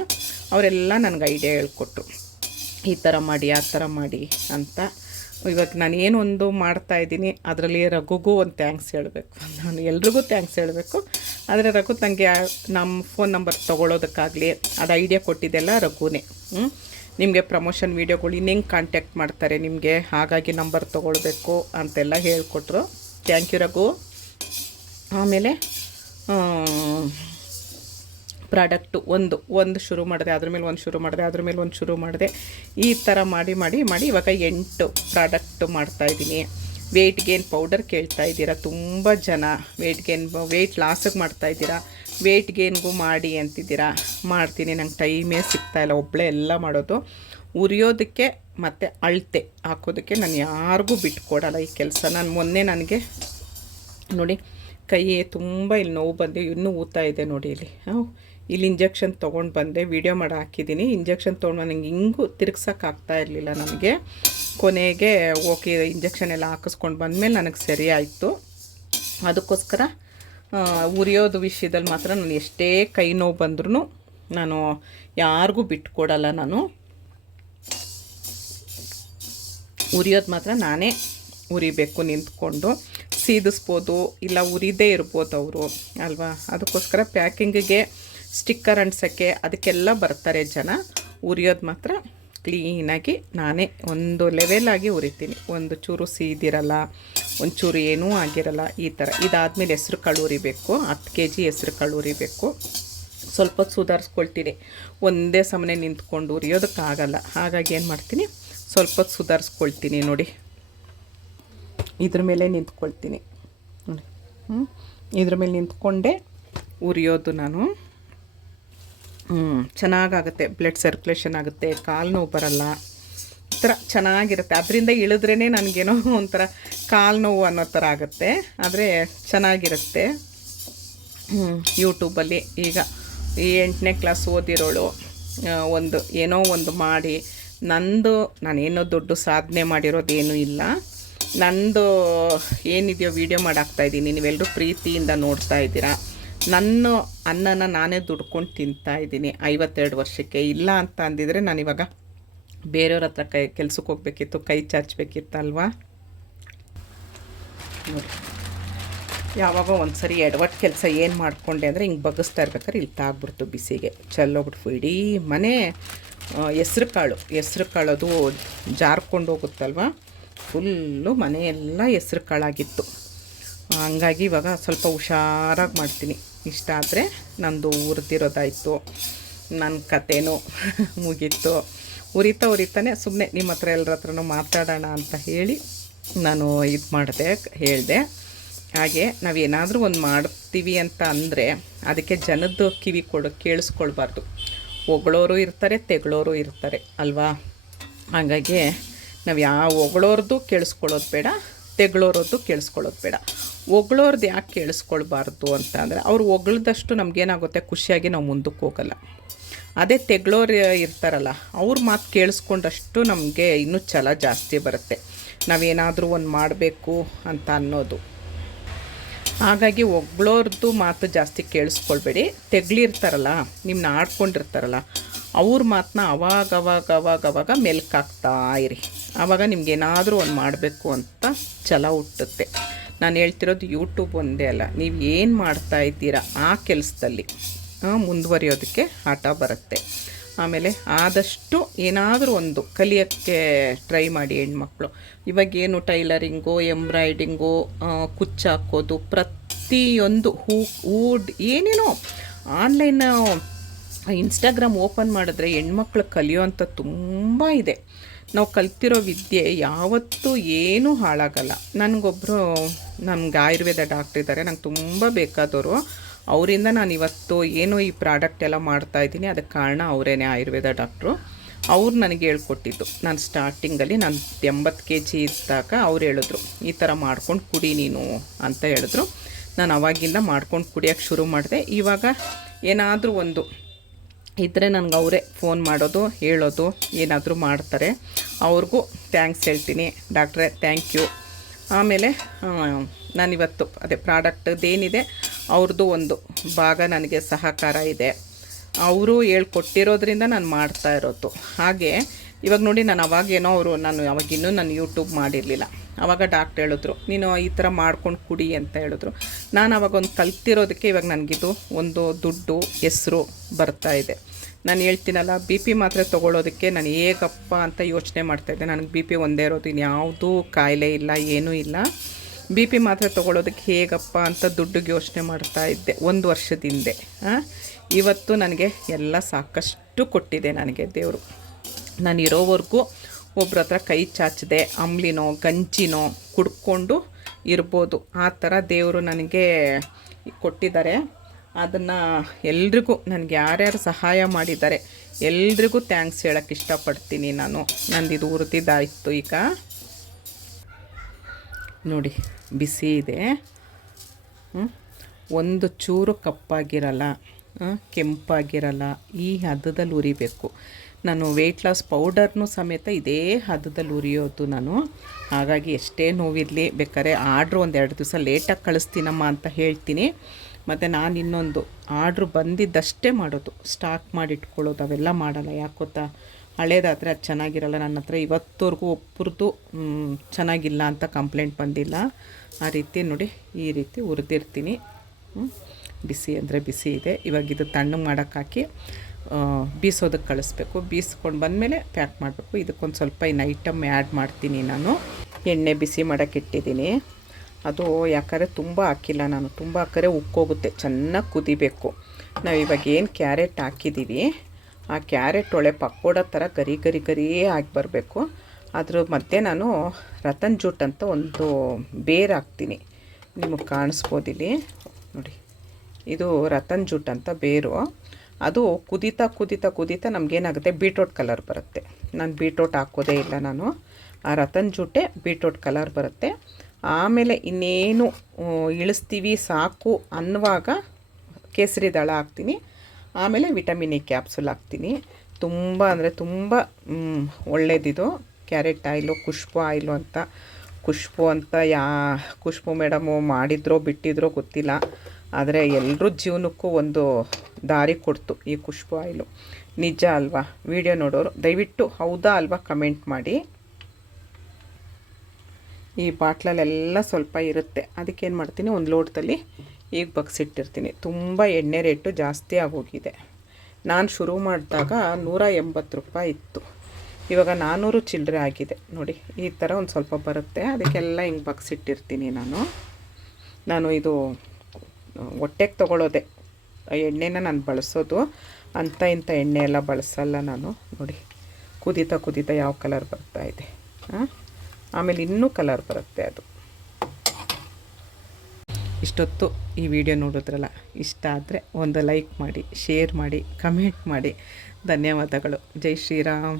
ಅವರೆಲ್ಲ ನನಗೆ ಐಡಿಯಾ ಹೇಳ್ಕೊಟ್ರು. ಈ ಥರ ಮಾಡಿ, ಆ ಥರ ಮಾಡಿ ಅಂತ. ಇವಾಗ ನಾನು ಏನೊಂದು ಮಾಡ್ತಾ ಇದ್ದೀನಿ, ಅದರಲ್ಲಿ ರಘುಗೂ ಒಂದು ಥ್ಯಾಂಕ್ಸ್ ಹೇಳಬೇಕು. ನಾನು ಎಲ್ರಿಗೂ ಥ್ಯಾಂಕ್ಸ್ ಹೇಳಬೇಕು. ಆದರೆ ರಘು ನನಗೆ ನಮ್ಮ ಫೋನ್ ನಂಬರ್ ತೊಗೊಳೋದಕ್ಕಾಗಲಿ, ಅದು ಐಡಿಯಾ ಕೊಟ್ಟಿದ್ದೆಲ್ಲ ರಘುನೇ. ನಿಮಗೆ ಪ್ರಮೋಷನ್ ವೀಡಿಯೋಗಳು ಇನ್ನೆಂಗೆ ಕಾಂಟ್ಯಾಕ್ಟ್ ಮಾಡ್ತಾರೆ ನಿಮಗೆ, ಹಾಗಾಗಿ ನಂಬರ್ ತೊಗೊಳ್ಬೇಕು ಅಂತೆಲ್ಲ ಹೇಳಿಕೊಟ್ರು. Thank you Raghu. ಆಮೇಲೆ ಪ್ರಾಡಕ್ಟು ಒಂದು ಒಂದು ಶುರು ಮಾಡಿದೆ, ಅದ್ರ ಮೇಲೆ ಒಂದು ಶುರು ಮಾಡಿದೆ, ಅದ್ರ ಮೇಲೆ ಒಂದು ಶುರು ಮಾಡಿದೆ. ಈ ಥರ ಮಾಡಿ ಮಾಡಿ ಮಾಡಿ ಇವಾಗ ಎಂಟು ಪ್ರಾಡಕ್ಟ್ ಮಾಡ್ತಾಯಿದ್ದೀನಿ ವೆಯ್ಟ್ ಗೇನ್ ಪೌಡರ್ ಕೇಳ್ತಾ ಇದ್ದೀರಾ ತುಂಬ ಜನ. ವೆಯ್ಟ್ ಗೇನ್ ವೆಯ್ಟ್ ಲಾಸಿಗೆ ಮಾಡ್ತಾಯಿದ್ದೀರಾ ವೆಯ್ಟ್ ಗೇನ್ಗೂ ಮಾಡಿ ಅಂತಿದ್ದೀರಾ. ಮಾಡ್ತೀನಿ, ನಂಗೆ ಟೈಮೇ ಸಿಗ್ತಾಯಿಲ್ಲ ಒಬ್ಬಳೇ ಎಲ್ಲ ಮಾಡೋದು. ಉರಿಯೋದಕ್ಕೆ ಮತ್ತು ಅಳತೆ ಹಾಕೋದಕ್ಕೆ ನಾನು ಯಾರಿಗೂ ಬಿಟ್ಕೊಡಲ್ಲ ಈ ಕೆಲಸ. ನಾನು ಮೊನ್ನೆ ನನಗೆ, ನೋಡಿ ಕೈ ತುಂಬ ಇಲ್ಲಿ ನೋವು ಬಂದು ಇನ್ನೂ ಊತಾ ಇದೆ ನೋಡಿ ಇಲ್ಲಿ. ಇಲ್ಲಿ ಇಂಜೆಕ್ಷನ್ ತೊಗೊಂಡು ಬಂದೆ ವೀಡಿಯೋ ಮಾಡಿ ಹಾಕಿದ್ದೀನಿ ಇಂಜೆಕ್ಷನ್ ತೊಗೊಂಡು ನನಗೆ ಹಿಂಗೂ ತಿರ್ಗ್ಸೋಕ್ಕಾಗ್ತಾ ಇರಲಿಲ್ಲ ನನಗೆ ಕೊನೆಗೆ ಓಕೆ ಇಂಜೆಕ್ಷನ್ ಎಲ್ಲ ಹಾಕಿಸ್ಕೊಂಡು ಬಂದಮೇಲೆ ನನಗೆ ಸರಿ ಆಯಿತು. ಅದಕ್ಕೋಸ್ಕರ ಉರಿಯೋದು ವಿಷಯದಲ್ಲಿ ಮಾತ್ರ ನಾನು ಎಷ್ಟೇ ಕೈ ನೋವು ಬಂದ್ರೂ ನಾನು ಯಾರಿಗೂ ಬಿಟ್ಕೊಡಲ್ಲ ನಾನು. ಉರಿಯೋದು ಮಾತ್ರ ನಾನೇ ಉರಿಬೇಕು ನಿಂತ್ಕೊಂಡು. ಸೀದಿಸ್ಬೋದು, ಇಲ್ಲ ಉರಿದೇ ಇರ್ಬೋದು ಅವರು, ಅಲ್ವಾ? ಅದಕ್ಕೋಸ್ಕರ ಪ್ಯಾಕಿಂಗಿಗೆ ಸ್ಟಿಕ್ಕರ್ ಅಂಟ್ಸೋಕ್ಕೆ ಅದಕ್ಕೆಲ್ಲ ಬರ್ತಾರೆ ಜನ. ಉರಿಯೋದು ಮಾತ್ರ ಕ್ಲೀನಾಗಿ ನಾನೇ ಒಂದು ಲೆವೆಲಾಗಿ ಉರಿತೀನಿ. ಒಂದು ಚೂರು ಸೀದಿರಲ್ಲ ಒಂಚೂರು ಏನೂ ಆಗಿರಲ್ಲ, ಈ ಥರ ಇದಾದಮೇಲೆ ಹೆಸ್ರು ಕಾಳು ಉರಿಬೇಕು, ಹತ್ತು ಕೆ ಜಿ ಹೆಸ್ರು ಕಾಳು ಉರಿಬೇಕು. ಸ್ವಲ್ಪ ಸುಧಾರಿಸ್ಕೊಳ್ತೀನಿ. ಒಂದೇ ಸಮನೆ ನಿಂತ್ಕೊಂಡು ಉರಿಯೋದಕ್ಕಾಗಲ್ಲ. ಹಾಗಾಗಿ ಏನು ಮಾಡ್ತೀನಿ? ಸ್ವಲ್ಪ ಸುಧಾರಿಸ್ಕೊಳ್ತೀನಿ ನೋಡಿ. ಇದ್ರ ಮೇಲೆ ನಿಂತ್ಕೊಳ್ತೀನಿ. ನೋಡಿ. ಹ್ಞೂ ಇದ್ರ ಮೇಲೆ ನಿಂತ್ಕೊಂಡೆ ಉರಿಯೋದು ನಾನು. ಚೆನ್ನಾಗಾಗುತ್ತೆ. ಬ್ಲಡ್ ಸರ್ಕ್ಯುಲೇಷನ್ ಆಗುತ್ತೆ, ಕಾಲು ನೋವು ಬರಲ್ಲ. ಈ ಥರ ಚೆನ್ನಾಗಿರುತ್ತೆ. ಅದರಿಂದ ಇಳಿದ್ರೇ ನನಗೇನೋ ಒಂಥರ ಕಾಲು ನೋವು ಅನ್ನೋ ಥರ ಆಗುತ್ತೆ. ಆದರೆ ಚೆನ್ನಾಗಿರುತ್ತೆ. ಯೂಟ್ಯೂಬಲ್ಲಿ ಈಗ ಈ ಎಂಟನೇ ಕ್ಲಾಸ್ ಓದಿರೋಳು ಒಂದು ಏನೋ ಒಂದು ಮಾಡಿ, ನಂದು ನಾನೇನೋ ದೊಡ್ಡ ಸಾಧನೆ ಮಾಡಿರೋದೇನೂ ಇಲ್ಲ. ನಂದು ಏನಿದೆಯೋ ವೀಡಿಯೋ ಮಾಡಾಕ್ತಾಯಿದ್ದೀನಿ ನೀವೆಲ್ಲರೂ ಪ್ರೀತಿಯಿಂದ ನೋಡ್ತಾ ಇದ್ದೀರಾ. ನನ್ನ ಅನ್ನನ ನಾನೇ ದುಡ್ಕೊಂಡು ತಿಂತಾ ಇದ್ದೀನಿ. ಐವತ್ತೆರಡು ವರ್ಷಕ್ಕೆ ಇಲ್ಲ ಅಂತ ಅಂದಿದ್ರೆ ನಾನಿವಾಗ ಬೇರೆಯವ್ರ ಹತ್ರ ಕೈ, ಕೆಲ್ಸಕ್ಕೆ ಹೋಗ್ಬೇಕಿತ್ತು, ಕೈ ಚಾಚಬೇಕಿತ್ತಲ್ವಾ? ಯಾವಾಗ ಒಂದ್ಸರಿ ಎಡವಟ್ಟು ಕೆಲಸ ಏನು ಮಾಡಿಕೊಂಡೆ ಅಂದರೆ ಹಿಂಗೆ ಬಗ್ಗಿಸ್ತಾ ಇರ್ಬೇಕಾದ್ರೆ ಇಲ್ಲಿ ತಾಗ್ಬಿಡ್ತು ಬಿಸಿಗೆ. ಚೆಲ್ಲೋಗ್ಬಿಟ್ಟು ಇಡೀ ಮನೆ ಹೆಸ್ರು ಕಾಳು. ಹೆಸ್ರು ಕಾಳದು ಜಾರ್ಕೊಂಡು ಹೋಗುತ್ತಲ್ವ? ಫುಲ್ಲು ಮನೆಯೆಲ್ಲ ಹೆಸ್ರು ಕಾಳಾಗಿತ್ತು. ಹಂಗಾಗಿ ಇವಾಗ ಸ್ವಲ್ಪ ಹುಷಾರಾಗಿ ಮಾಡ್ತೀನಿ. ಇಷ್ಟ ಆದರೆ ನಂದು ಉರಿದಿರೋದಾಯಿತು ನನ್ನ ಕತೆನೂ ಮುಗೀತು. ಉರಿತಾ ಉರಿತಾನೆ ಸುಮ್ಮನೆ ನಿಮ್ಮ ಹತ್ರ ಎಲ್ಲರ ಹತ್ರನೂ ಮಾತಾಡೋಣ ಅಂತ ಹೇಳಿ ನಾನು ಇದು ಮಾಡಿದೆ, ಹೇಳಿದೆ. ಹಾಗೆ ನಾವೇನಾದರೂ ಒಂದು ಮಾಡ್ತೀವಿ ಅಂತ ಅಂದರೆ ಅದಕ್ಕೆ ಜನದ್ದು ಕಿವಿ ಕೊಡು, ಕೇಳಿಸ್ಕೊಳ್ಬಾರ್ದು. ಹೊಗಳೋರು ಇರ್ತಾರೆ, ತೆಗಳೋರು ಇರ್ತಾರೆ, ಅಲ್ವಾ? ಹಾಗಾಗಿ ನಾವು ಯಾವ ಹೊಗಳೋರ್ದು ಕೇಳಿಸ್ಕೊಳ್ಳೋದು ಬೇಡ, ತೆಗಳೋರದ್ದು ಕೇಳಿಸ್ಕೊಳ್ಳೋದು ಬೇಡ. ಹೊಗಳೋರ್ದು ಯಾಕೆ ಕೇಳಿಸ್ಕೊಳ್ಬಾರ್ದು ಅಂತ ಅಂದರೆ ಅವ್ರು ಹೊಗಳ್ದಷ್ಟು ನಮಗೇನಾಗುತ್ತೆ, ಖುಷಿಯಾಗಿ ನಾವು ಮುಂದಕ್ಕೆ ಹೋಗಲ್ಲ. ಅದೇ ತೆಗಳೋರು ಇರ್ತಾರಲ್ಲ, ಅವ್ರ ಮಾತು ಕೇಳಿಸ್ಕೊಂಡಷ್ಟು ನಮಗೆ ಇನ್ನೂ ಛಲ ಜಾಸ್ತಿ ಬರುತ್ತೆ. ನಾವೇನಾದರೂ ಒಂದು ಮಾಡಬೇಕು ಅಂತ ಅನ್ನೋದು. ಹಾಗಾಗಿ ಒಗ್ಳೋರ್ದು ಮಾತು ಜಾಸ್ತಿ ಕೇಳಿಸ್ಕೊಳ್ಬೇಡಿ. ತೆಗ್ಲಿರ್ತಾರಲ್ಲ ನಿಮ್ಮನ್ನ ಆಡ್ಕೊಂಡಿರ್ತಾರಲ್ಲ, ಅವ್ರ ಮಾತನ್ನ ಅವಾಗ ಅವಾಗ ಅವಾಗ ಅವಾಗ ಮೆಲ್ಕಾಕ್ತಾ ಇರಿ. ಆವಾಗ ನಿಮ್ಗೆ ಏನಾದರೂ ಒಂದು ಮಾಡಬೇಕು ಅಂತ ಛಲ ಹುಟ್ಟುತ್ತೆ. ನಾನು ಹೇಳ್ತಿರೋದು ಯೂಟ್ಯೂಬ್ ಒಂದೇ ಅಲ್ಲ. ನೀವು ಏನು ಮಾಡ್ತಾ ಇದ್ದೀರಾ ಆ ಕೆಲಸದಲ್ಲಿ ಮುಂದುವರಿಯೋದಕ್ಕೆ ಆಟ ಬರುತ್ತೆ. ಆಮೇಲೆ ಆದಷ್ಟು ಏನಾದರೂ ಒಂದು ಕಲಿಯೋಕ್ಕೆ ಟ್ರೈ ಮಾಡಿ ಹೆಣ್ಮಕ್ಳು. ಇವಾಗೇನು ಟೈಲರಿಂಗು, ಎಂಬ್ರಾಯ್ಡಿಂಗು ಕುಚ್ಚಾಕೋದು ಪ್ರತಿಯೊಂದು ಹೂ, ಹೂಡ್ ಏನೇನೋ ಆನ್ಲೈನ್ ಇನ್ಸ್ಟಾಗ್ರಾಮ್ ಓಪನ್ ಮಾಡಿದ್ರೆ ಹೆಣ್ಮಕ್ಳು ಕಲಿಯೋವಂಥ ತುಂಬ ಇದೆ. ನಾವು ಕಲ್ತಿರೋ ವಿದ್ಯೆ ಯಾವತ್ತೂ ಏನೂ ಹಾಳಾಗಲ್ಲ. ನನಗೊಬ್ಬರು ನಮ್ಗೆ ಆಯುರ್ವೇದ ಡಾಕ್ಟ್ರ್ ಇದ್ದಾರೆ ನಂಗೆ ತುಂಬ ಬೇಕಾದವರು ಅವರಿಂದ ನಾನು ಇವತ್ತು ಏನು ಈ ಪ್ರಾಡಕ್ಟ್ ಎಲ್ಲ ಮಾಡ್ತಾ ಇದ್ದೀನಿ ಅದಕ್ಕೆ ಕಾರಣ ಅವರೇ ಆಯುರ್ವೇದ ಡಾಕ್ಟ್ರು. ಅವ್ರು ನನಗೆ ಹೇಳ್ಕೊಟ್ಟಿದ್ದು, ನಾನು ಸ್ಟಾರ್ಟಿಂಗಲ್ಲಿ ನಾನು ಎಂಬತ್ತು ಕೆ ಜಿ ಇದ್ದಾಗ ಅವ್ರು ಹೇಳಿದ್ರು, ಈ ಥರ ಮಾಡ್ಕೊಂಡು ಕುಡಿ ನೀನು ಅಂತ ಹೇಳಿದ್ರು. ನಾನು ಅವಾಗಿಂದ ಮಾಡ್ಕೊಂಡು ಕುಡಿಯೋಕ್ಕೆ ಶುರು ಮಾಡಿದೆ. ಇವಾಗ ಏನಾದರೂ ಒಂದು ಇದ್ದರೆ ನನಗೆ ಅವರೇ ಫೋನ್ ಮಾಡೋದು, ಹೇಳೋದು, ಏನಾದರೂ ಮಾಡ್ತಾರೆ. ಅವ್ರಿಗೂ ಥ್ಯಾಂಕ್ಸ್ ಹೇಳ್ತೀನಿ. ಡಾಕ್ಟ್ರೇ ಥ್ಯಾಂಕ್ ಯು ಆಮೇಲೆ ನಾನಿವತ್ತು, ಅದೇ ಪ್ರಾಡಕ್ಟ್ದೇನಿದೆ ಅವ್ರದ್ದು ಒಂದು ಭಾಗ ನನಗೆ ಸಹಕಾರ ಇದೆ. ಅವರು ಹೇಳ್ಕೊಟ್ಟಿರೋದ್ರಿಂದ ನಾನು ಮಾಡ್ತಾ ಇರೋದು. ಹಾಗೆ, ಇವಾಗ ನೋಡಿ ನಾನು ಅವಾಗೇನೋ ಅವರು ನಾನು ಅವಾಗಿನ್ನೂ ನಾನು ಯೂಟ್ಯೂಬ್ ಮಾಡಿರಲಿಲ್ಲ. ಆವಾಗ ಡಾಕ್ಟ್ರ್ ಹೇಳಿದ್ರು, ನೀನು ಈ ಥರ ಮಾಡ್ಕೊಂಡು ಕುಡಿ ಅಂತ ಹೇಳಿದ್ರು. ನಾನು ಅವಾಗ ಒಂದು ಕಲ್ತಿರೋದಕ್ಕೆ ಇವಾಗ ನನಗಿದು ಒಂದು ದುಡ್ಡು, ಹೆಸರು ಬರ್ತಾ ಇದೆ. ನಾನು ಹೇಳ್ತೀನಲ್ಲ, ಬಿ ಪಿ ಮಾತ್ರೆ ತೊಗೊಳೋದಕ್ಕೆ ನಾನು ಹೇಗಪ್ಪ ಅಂತ ಯೋಚನೆ ಮಾಡ್ತಾಯಿದ್ದೆ ನನಗೆ ಬಿ ಪಿ ಒಂದೇ ಇರೋದು ಇನ್ಯಾವುದೂ ಕಾಯಿಲೆ ಇಲ್ಲ, ಏನೂ ಇಲ್ಲ. ಬಿ ಪಿ ಮಾತ್ರೆ ತೊಗೊಳೋದಕ್ಕೆ ಹೇಗಪ್ಪ ಅಂತ ದುಡ್ಡಿಗೆ ಯೋಚನೆ ಮಾಡ್ತಾ ಇದ್ದೆ, ಒಂದು ವರ್ಷದ ಹಿಂದೆ. ಇವತ್ತು ನನಗೆ ಎಲ್ಲ ಸಾಕಷ್ಟು ಕೊಟ್ಟಿದೆ ನನಗೆ ದೇವರು. ನಾನು ಇರೋವರೆಗೂ ಒಬ್ರ ಹತ್ರ ಕೈ ಚಾಚದೆ, ಅಂಬ್ಲಿನೋ, ಗಂಜಿನೋ ಕುಡ್ಕೊಂಡು ಇರ್ಬೋದು. ಆ ಥರ ದೇವರು ನನಗೆ ಕೊಟ್ಟಿದ್ದಾರೆ. ಅದನ್ನು ಎಲ್ರಿಗೂ ನನಗೆ ಯಾರ್ಯಾರು ಸಹಾಯ ಮಾಡಿದ್ದಾರೆ, ಎಲ್ರಿಗೂ ಥ್ಯಾಂಕ್ಸ್ ಹೇಳೋಕ್ಕೆ ಇಷ್ಟಪಡ್ತೀನಿ ನಾನು. ನಂದು ಇದು ಉರಿದಿದ್ದಾಯಿತು ಈಗ. ನೋಡಿ, ಬಿಸಿ ಇದೆ. ಒಂದು ಚೂರು ಕಪ್ಪಾಗಿರಲ್ಲ ಕೆಂಪಾಗಿರಲ್ಲ, ಈ ಹದದಲ್ಲಿ ಉರಿಬೇಕು. ನಾನು ವೆಯ್ಟ್ ಲಾಸ್ ಪೌಡರ್ನು ಸಮೇತ ಇದೇ ಹದದಲ್ಲಿ ಉರಿಯೋದು ನಾನು. ಹಾಗಾಗಿ ಎಷ್ಟೇ ನೋವಿರಲಿ ಬೇಕಾದ್ರೆ ಆರ್ಡ್ರು ಒಂದು ಎರಡು ದಿವಸ ಲೇಟಾಗಿ ಕಳಿಸ್ತೀನಮ್ಮ ಅಂತ ಹೇಳ್ತೀನಿ. ಮತ್ತು ನಾನು ಇನ್ನೊಂದು ಆರ್ಡ್ರು ಬಂದಿದ್ದಷ್ಟೇ ಮಾಡೋದು. ಸ್ಟಾಕ್ ಮಾಡಿಟ್ಕೊಳ್ಳೋದು, ಅವೆಲ್ಲ ಮಾಡಲ್ಲ. ಯಾಕೊತ್ತಾ ಹಳೇದಾದರೆ ಅದು ಚೆನ್ನಾಗಿರಲ್ಲ. ನನ್ನ ಹತ್ರ ಇವತ್ತವರೆಗೂ ಒಬ್ಬರದ್ದು ಚೆನ್ನಾಗಿಲ್ಲ ಅಂತ ಕಂಪ್ಲೇಂಟ್ ಬಂದಿಲ್ಲ. ಆ ರೀತಿ ನೋಡಿ, ಈ ರೀತಿ ಉರಿದಿರ್ತೀನಿ. ಬಿಸಿ ಅಂದರೆ ಬಿಸಿ ಇದೆ. ಇವಾಗ ಇದು ತಣ್ಣಗೆ ಮಾಡೋಕ್ಕೆ ಹಾಕಿ. ಬೀಸೋದಕ್ಕೆ ಕಳಿಸ್ಬೇಕು. ಬೀಸ್ಕೊಂಡು ಬಂದಮೇಲೆ ಪ್ಯಾಕ್ ಮಾಡಬೇಕು. ಇದಕ್ಕೊಂದು ಸ್ವಲ್ಪ ಇನ್ನು ಐಟಮ್ ಆ್ಯಡ್ ಮಾಡ್ತೀನಿ ನಾನು. ಎಣ್ಣೆ ಬಿಸಿ ಮಾಡೋಕ್ಕೆ ಇಟ್ಟಿದ್ದೀನಿ. ಅದು ಯಾಕಂದರೆ ತುಂಬ ಹಾಕಿಲ್ಲ ನಾನು. ತುಂಬ ಹಾಕಿದ್ರೆ ಉಕ್ಕೋಗುತ್ತೆ. ಚೆನ್ನಾಗಿ ಕುದಿಬೇಕು. ನಾವು ಇವಾಗ ಏನು ಕ್ಯಾರೆಟ್ ಹಾಕಿದ್ದೀವಿ ಆ ಕ್ಯಾರೆಟ್ ಒಳ್ಳೆ ಪಕೋಡ ಥರ ಗರಿ ಗರಿ ಗರಿ ಆಗಿ ಬರಬೇಕು. ಅದ್ರ ಮಧ್ಯೆ ನಾನು ರತನ್ ಜೂಟ್ ಅಂತ ಒಂದು ಬೇರು ಹಾಕ್ತೀನಿ. ನಿಮಗೆ ಕಾಣಿಸ್ಬೋದಿಲ್ಲಿ? ನೋಡಿ. ಇದು ರತನ್ ಜೂಟ್ ಅಂತ ಬೇರು. ಅದು ಕುದೀತಾ ಕುದೀತಾ ಕುದೀತಾ ನಮಗೇನಾಗುತ್ತೆ, ಬೀಟ್ರೋಟ್ ಕಲರ್ ಬರುತ್ತೆ. ನಾನು ಬೀಟ್ರೋಟ್ ಹಾಕೋದೇ ಇಲ್ಲ ನಾನು. ಆ ರತನ್ ಜೂಟೆ ಬೀಟ್ರೋಟ್ ಕಲರ್ ಬರುತ್ತೆ. ಆಮೇಲೆ ಇನ್ನೇನು ಇಳಿಸ್ತೀವಿ ಸಾಕು ಅನ್ನುವಾಗ ಕೇಸರಿ ದಳ ಹಾಕ್ತೀನಿ. ಆಮೇಲೆ ವಿಟಮಿನ್ ಎ ಕ್ಯಾಪ್ಸುಲ್ ಹಾಕ್ತೀನಿ. ತುಂಬ ಅಂದರೆ ತುಂಬ ಒಳ್ಳೆಯದಿದು ಕ್ಯಾರೆಟ್ ಆಯಿಲು, ಖುಷ್ಬು ಆಯಿಲು ಅಂತ. ಖುಷ್ಬು ಅಂತ ಯಾ, ಖುಷ್ಬು ಮೇಡಮು ಮಾಡಿದ್ರೋ ಬಿಟ್ಟಿದ್ರೋ ಗೊತ್ತಿಲ್ಲ. ಆದರೆ ಎಲ್ಲರೂ ಜೀವನಕ್ಕೂ ಒಂದು ದಾರಿ ಕೊಡ್ತು ಈ ಖುಷ್ಬು ಆಯಿಲು. ನಿಜ ಅಲ್ವಾ? ವಿಡಿಯೋ ನೋಡೋರು, ದಯವಿಟ್ಟು ಹೌದಾ ಅಲ್ವಾ ಕಮೆಂಟ್ ಮಾಡಿ. ಈ ಬಾಟ್ಲಲ್ಲೆಲ್ಲ ಸ್ವಲ್ಪ ಇರುತ್ತೆ. ಅದಕ್ಕೇನು ಮಾಡ್ತೀನಿ, ಒಂದು ಲೋಟದಲ್ಲಿ ಈಗ ಬಗ್ಸಿಟ್ಟಿರ್ತೀನಿ. ತುಂಬ ಎಣ್ಣೆ ರೇಟು ಜಾಸ್ತಿ ಆಗೋಗಿದೆ. ನಾನು ಶುರು ಮಾಡಿದಾಗ ನೂರ ಎಂಬತ್ತು ರೂಪಾಯಿ ಇತ್ತು. ಇವಾಗ ನಾನ್ನೂರು ಚಿಲ್ಲರೆ ಆಗಿದೆ. ನೋಡಿ, ಈ ಥರ ಒಂದು ಸ್ವಲ್ಪ ಬರುತ್ತೆ. ಅದಕ್ಕೆಲ್ಲ ಹಿಂಗೆ ಬಗ್ಸಿಟ್ಟಿರ್ತೀನಿ ನಾನು. ನಾನು ಇದು ಹೊಟ್ಟೆಗೆ ತೊಗೊಳೋದೆ. ಎಣ್ಣೆನ ನಾನು ಬಳಸೋದು. ಅಂಥ ಇಂಥ ಎಣ್ಣೆ ಎಲ್ಲ ಬಳಸಲ್ಲ ನಾನು. ನೋಡಿ, ಕುದೀತಾ ಕುದೀತಾ ಯಾವ ಕಲರ್ ಬರ್ತಾ ಇದೆ. ಆಮೇಲೆ ಇನ್ನೂ ಕಲರ್ ಬರುತ್ತೆ ಅದು. ಇಷ್ಟೊತ್ತು ಈ ವಿಡಿಯೋ ನೋಡಿದ್ರಲ್ಲ? ಇಷ್ಟ ಆದರೆ ಒಂದು ಲೈಕ್ ಮಾಡಿ ಶೇರ್ ಮಾಡಿ ಕಮೆಂಟ್ ಮಾಡಿ. ಧನ್ಯವಾದಗಳು. ಜೈ ಶ್ರೀರಾಮ್.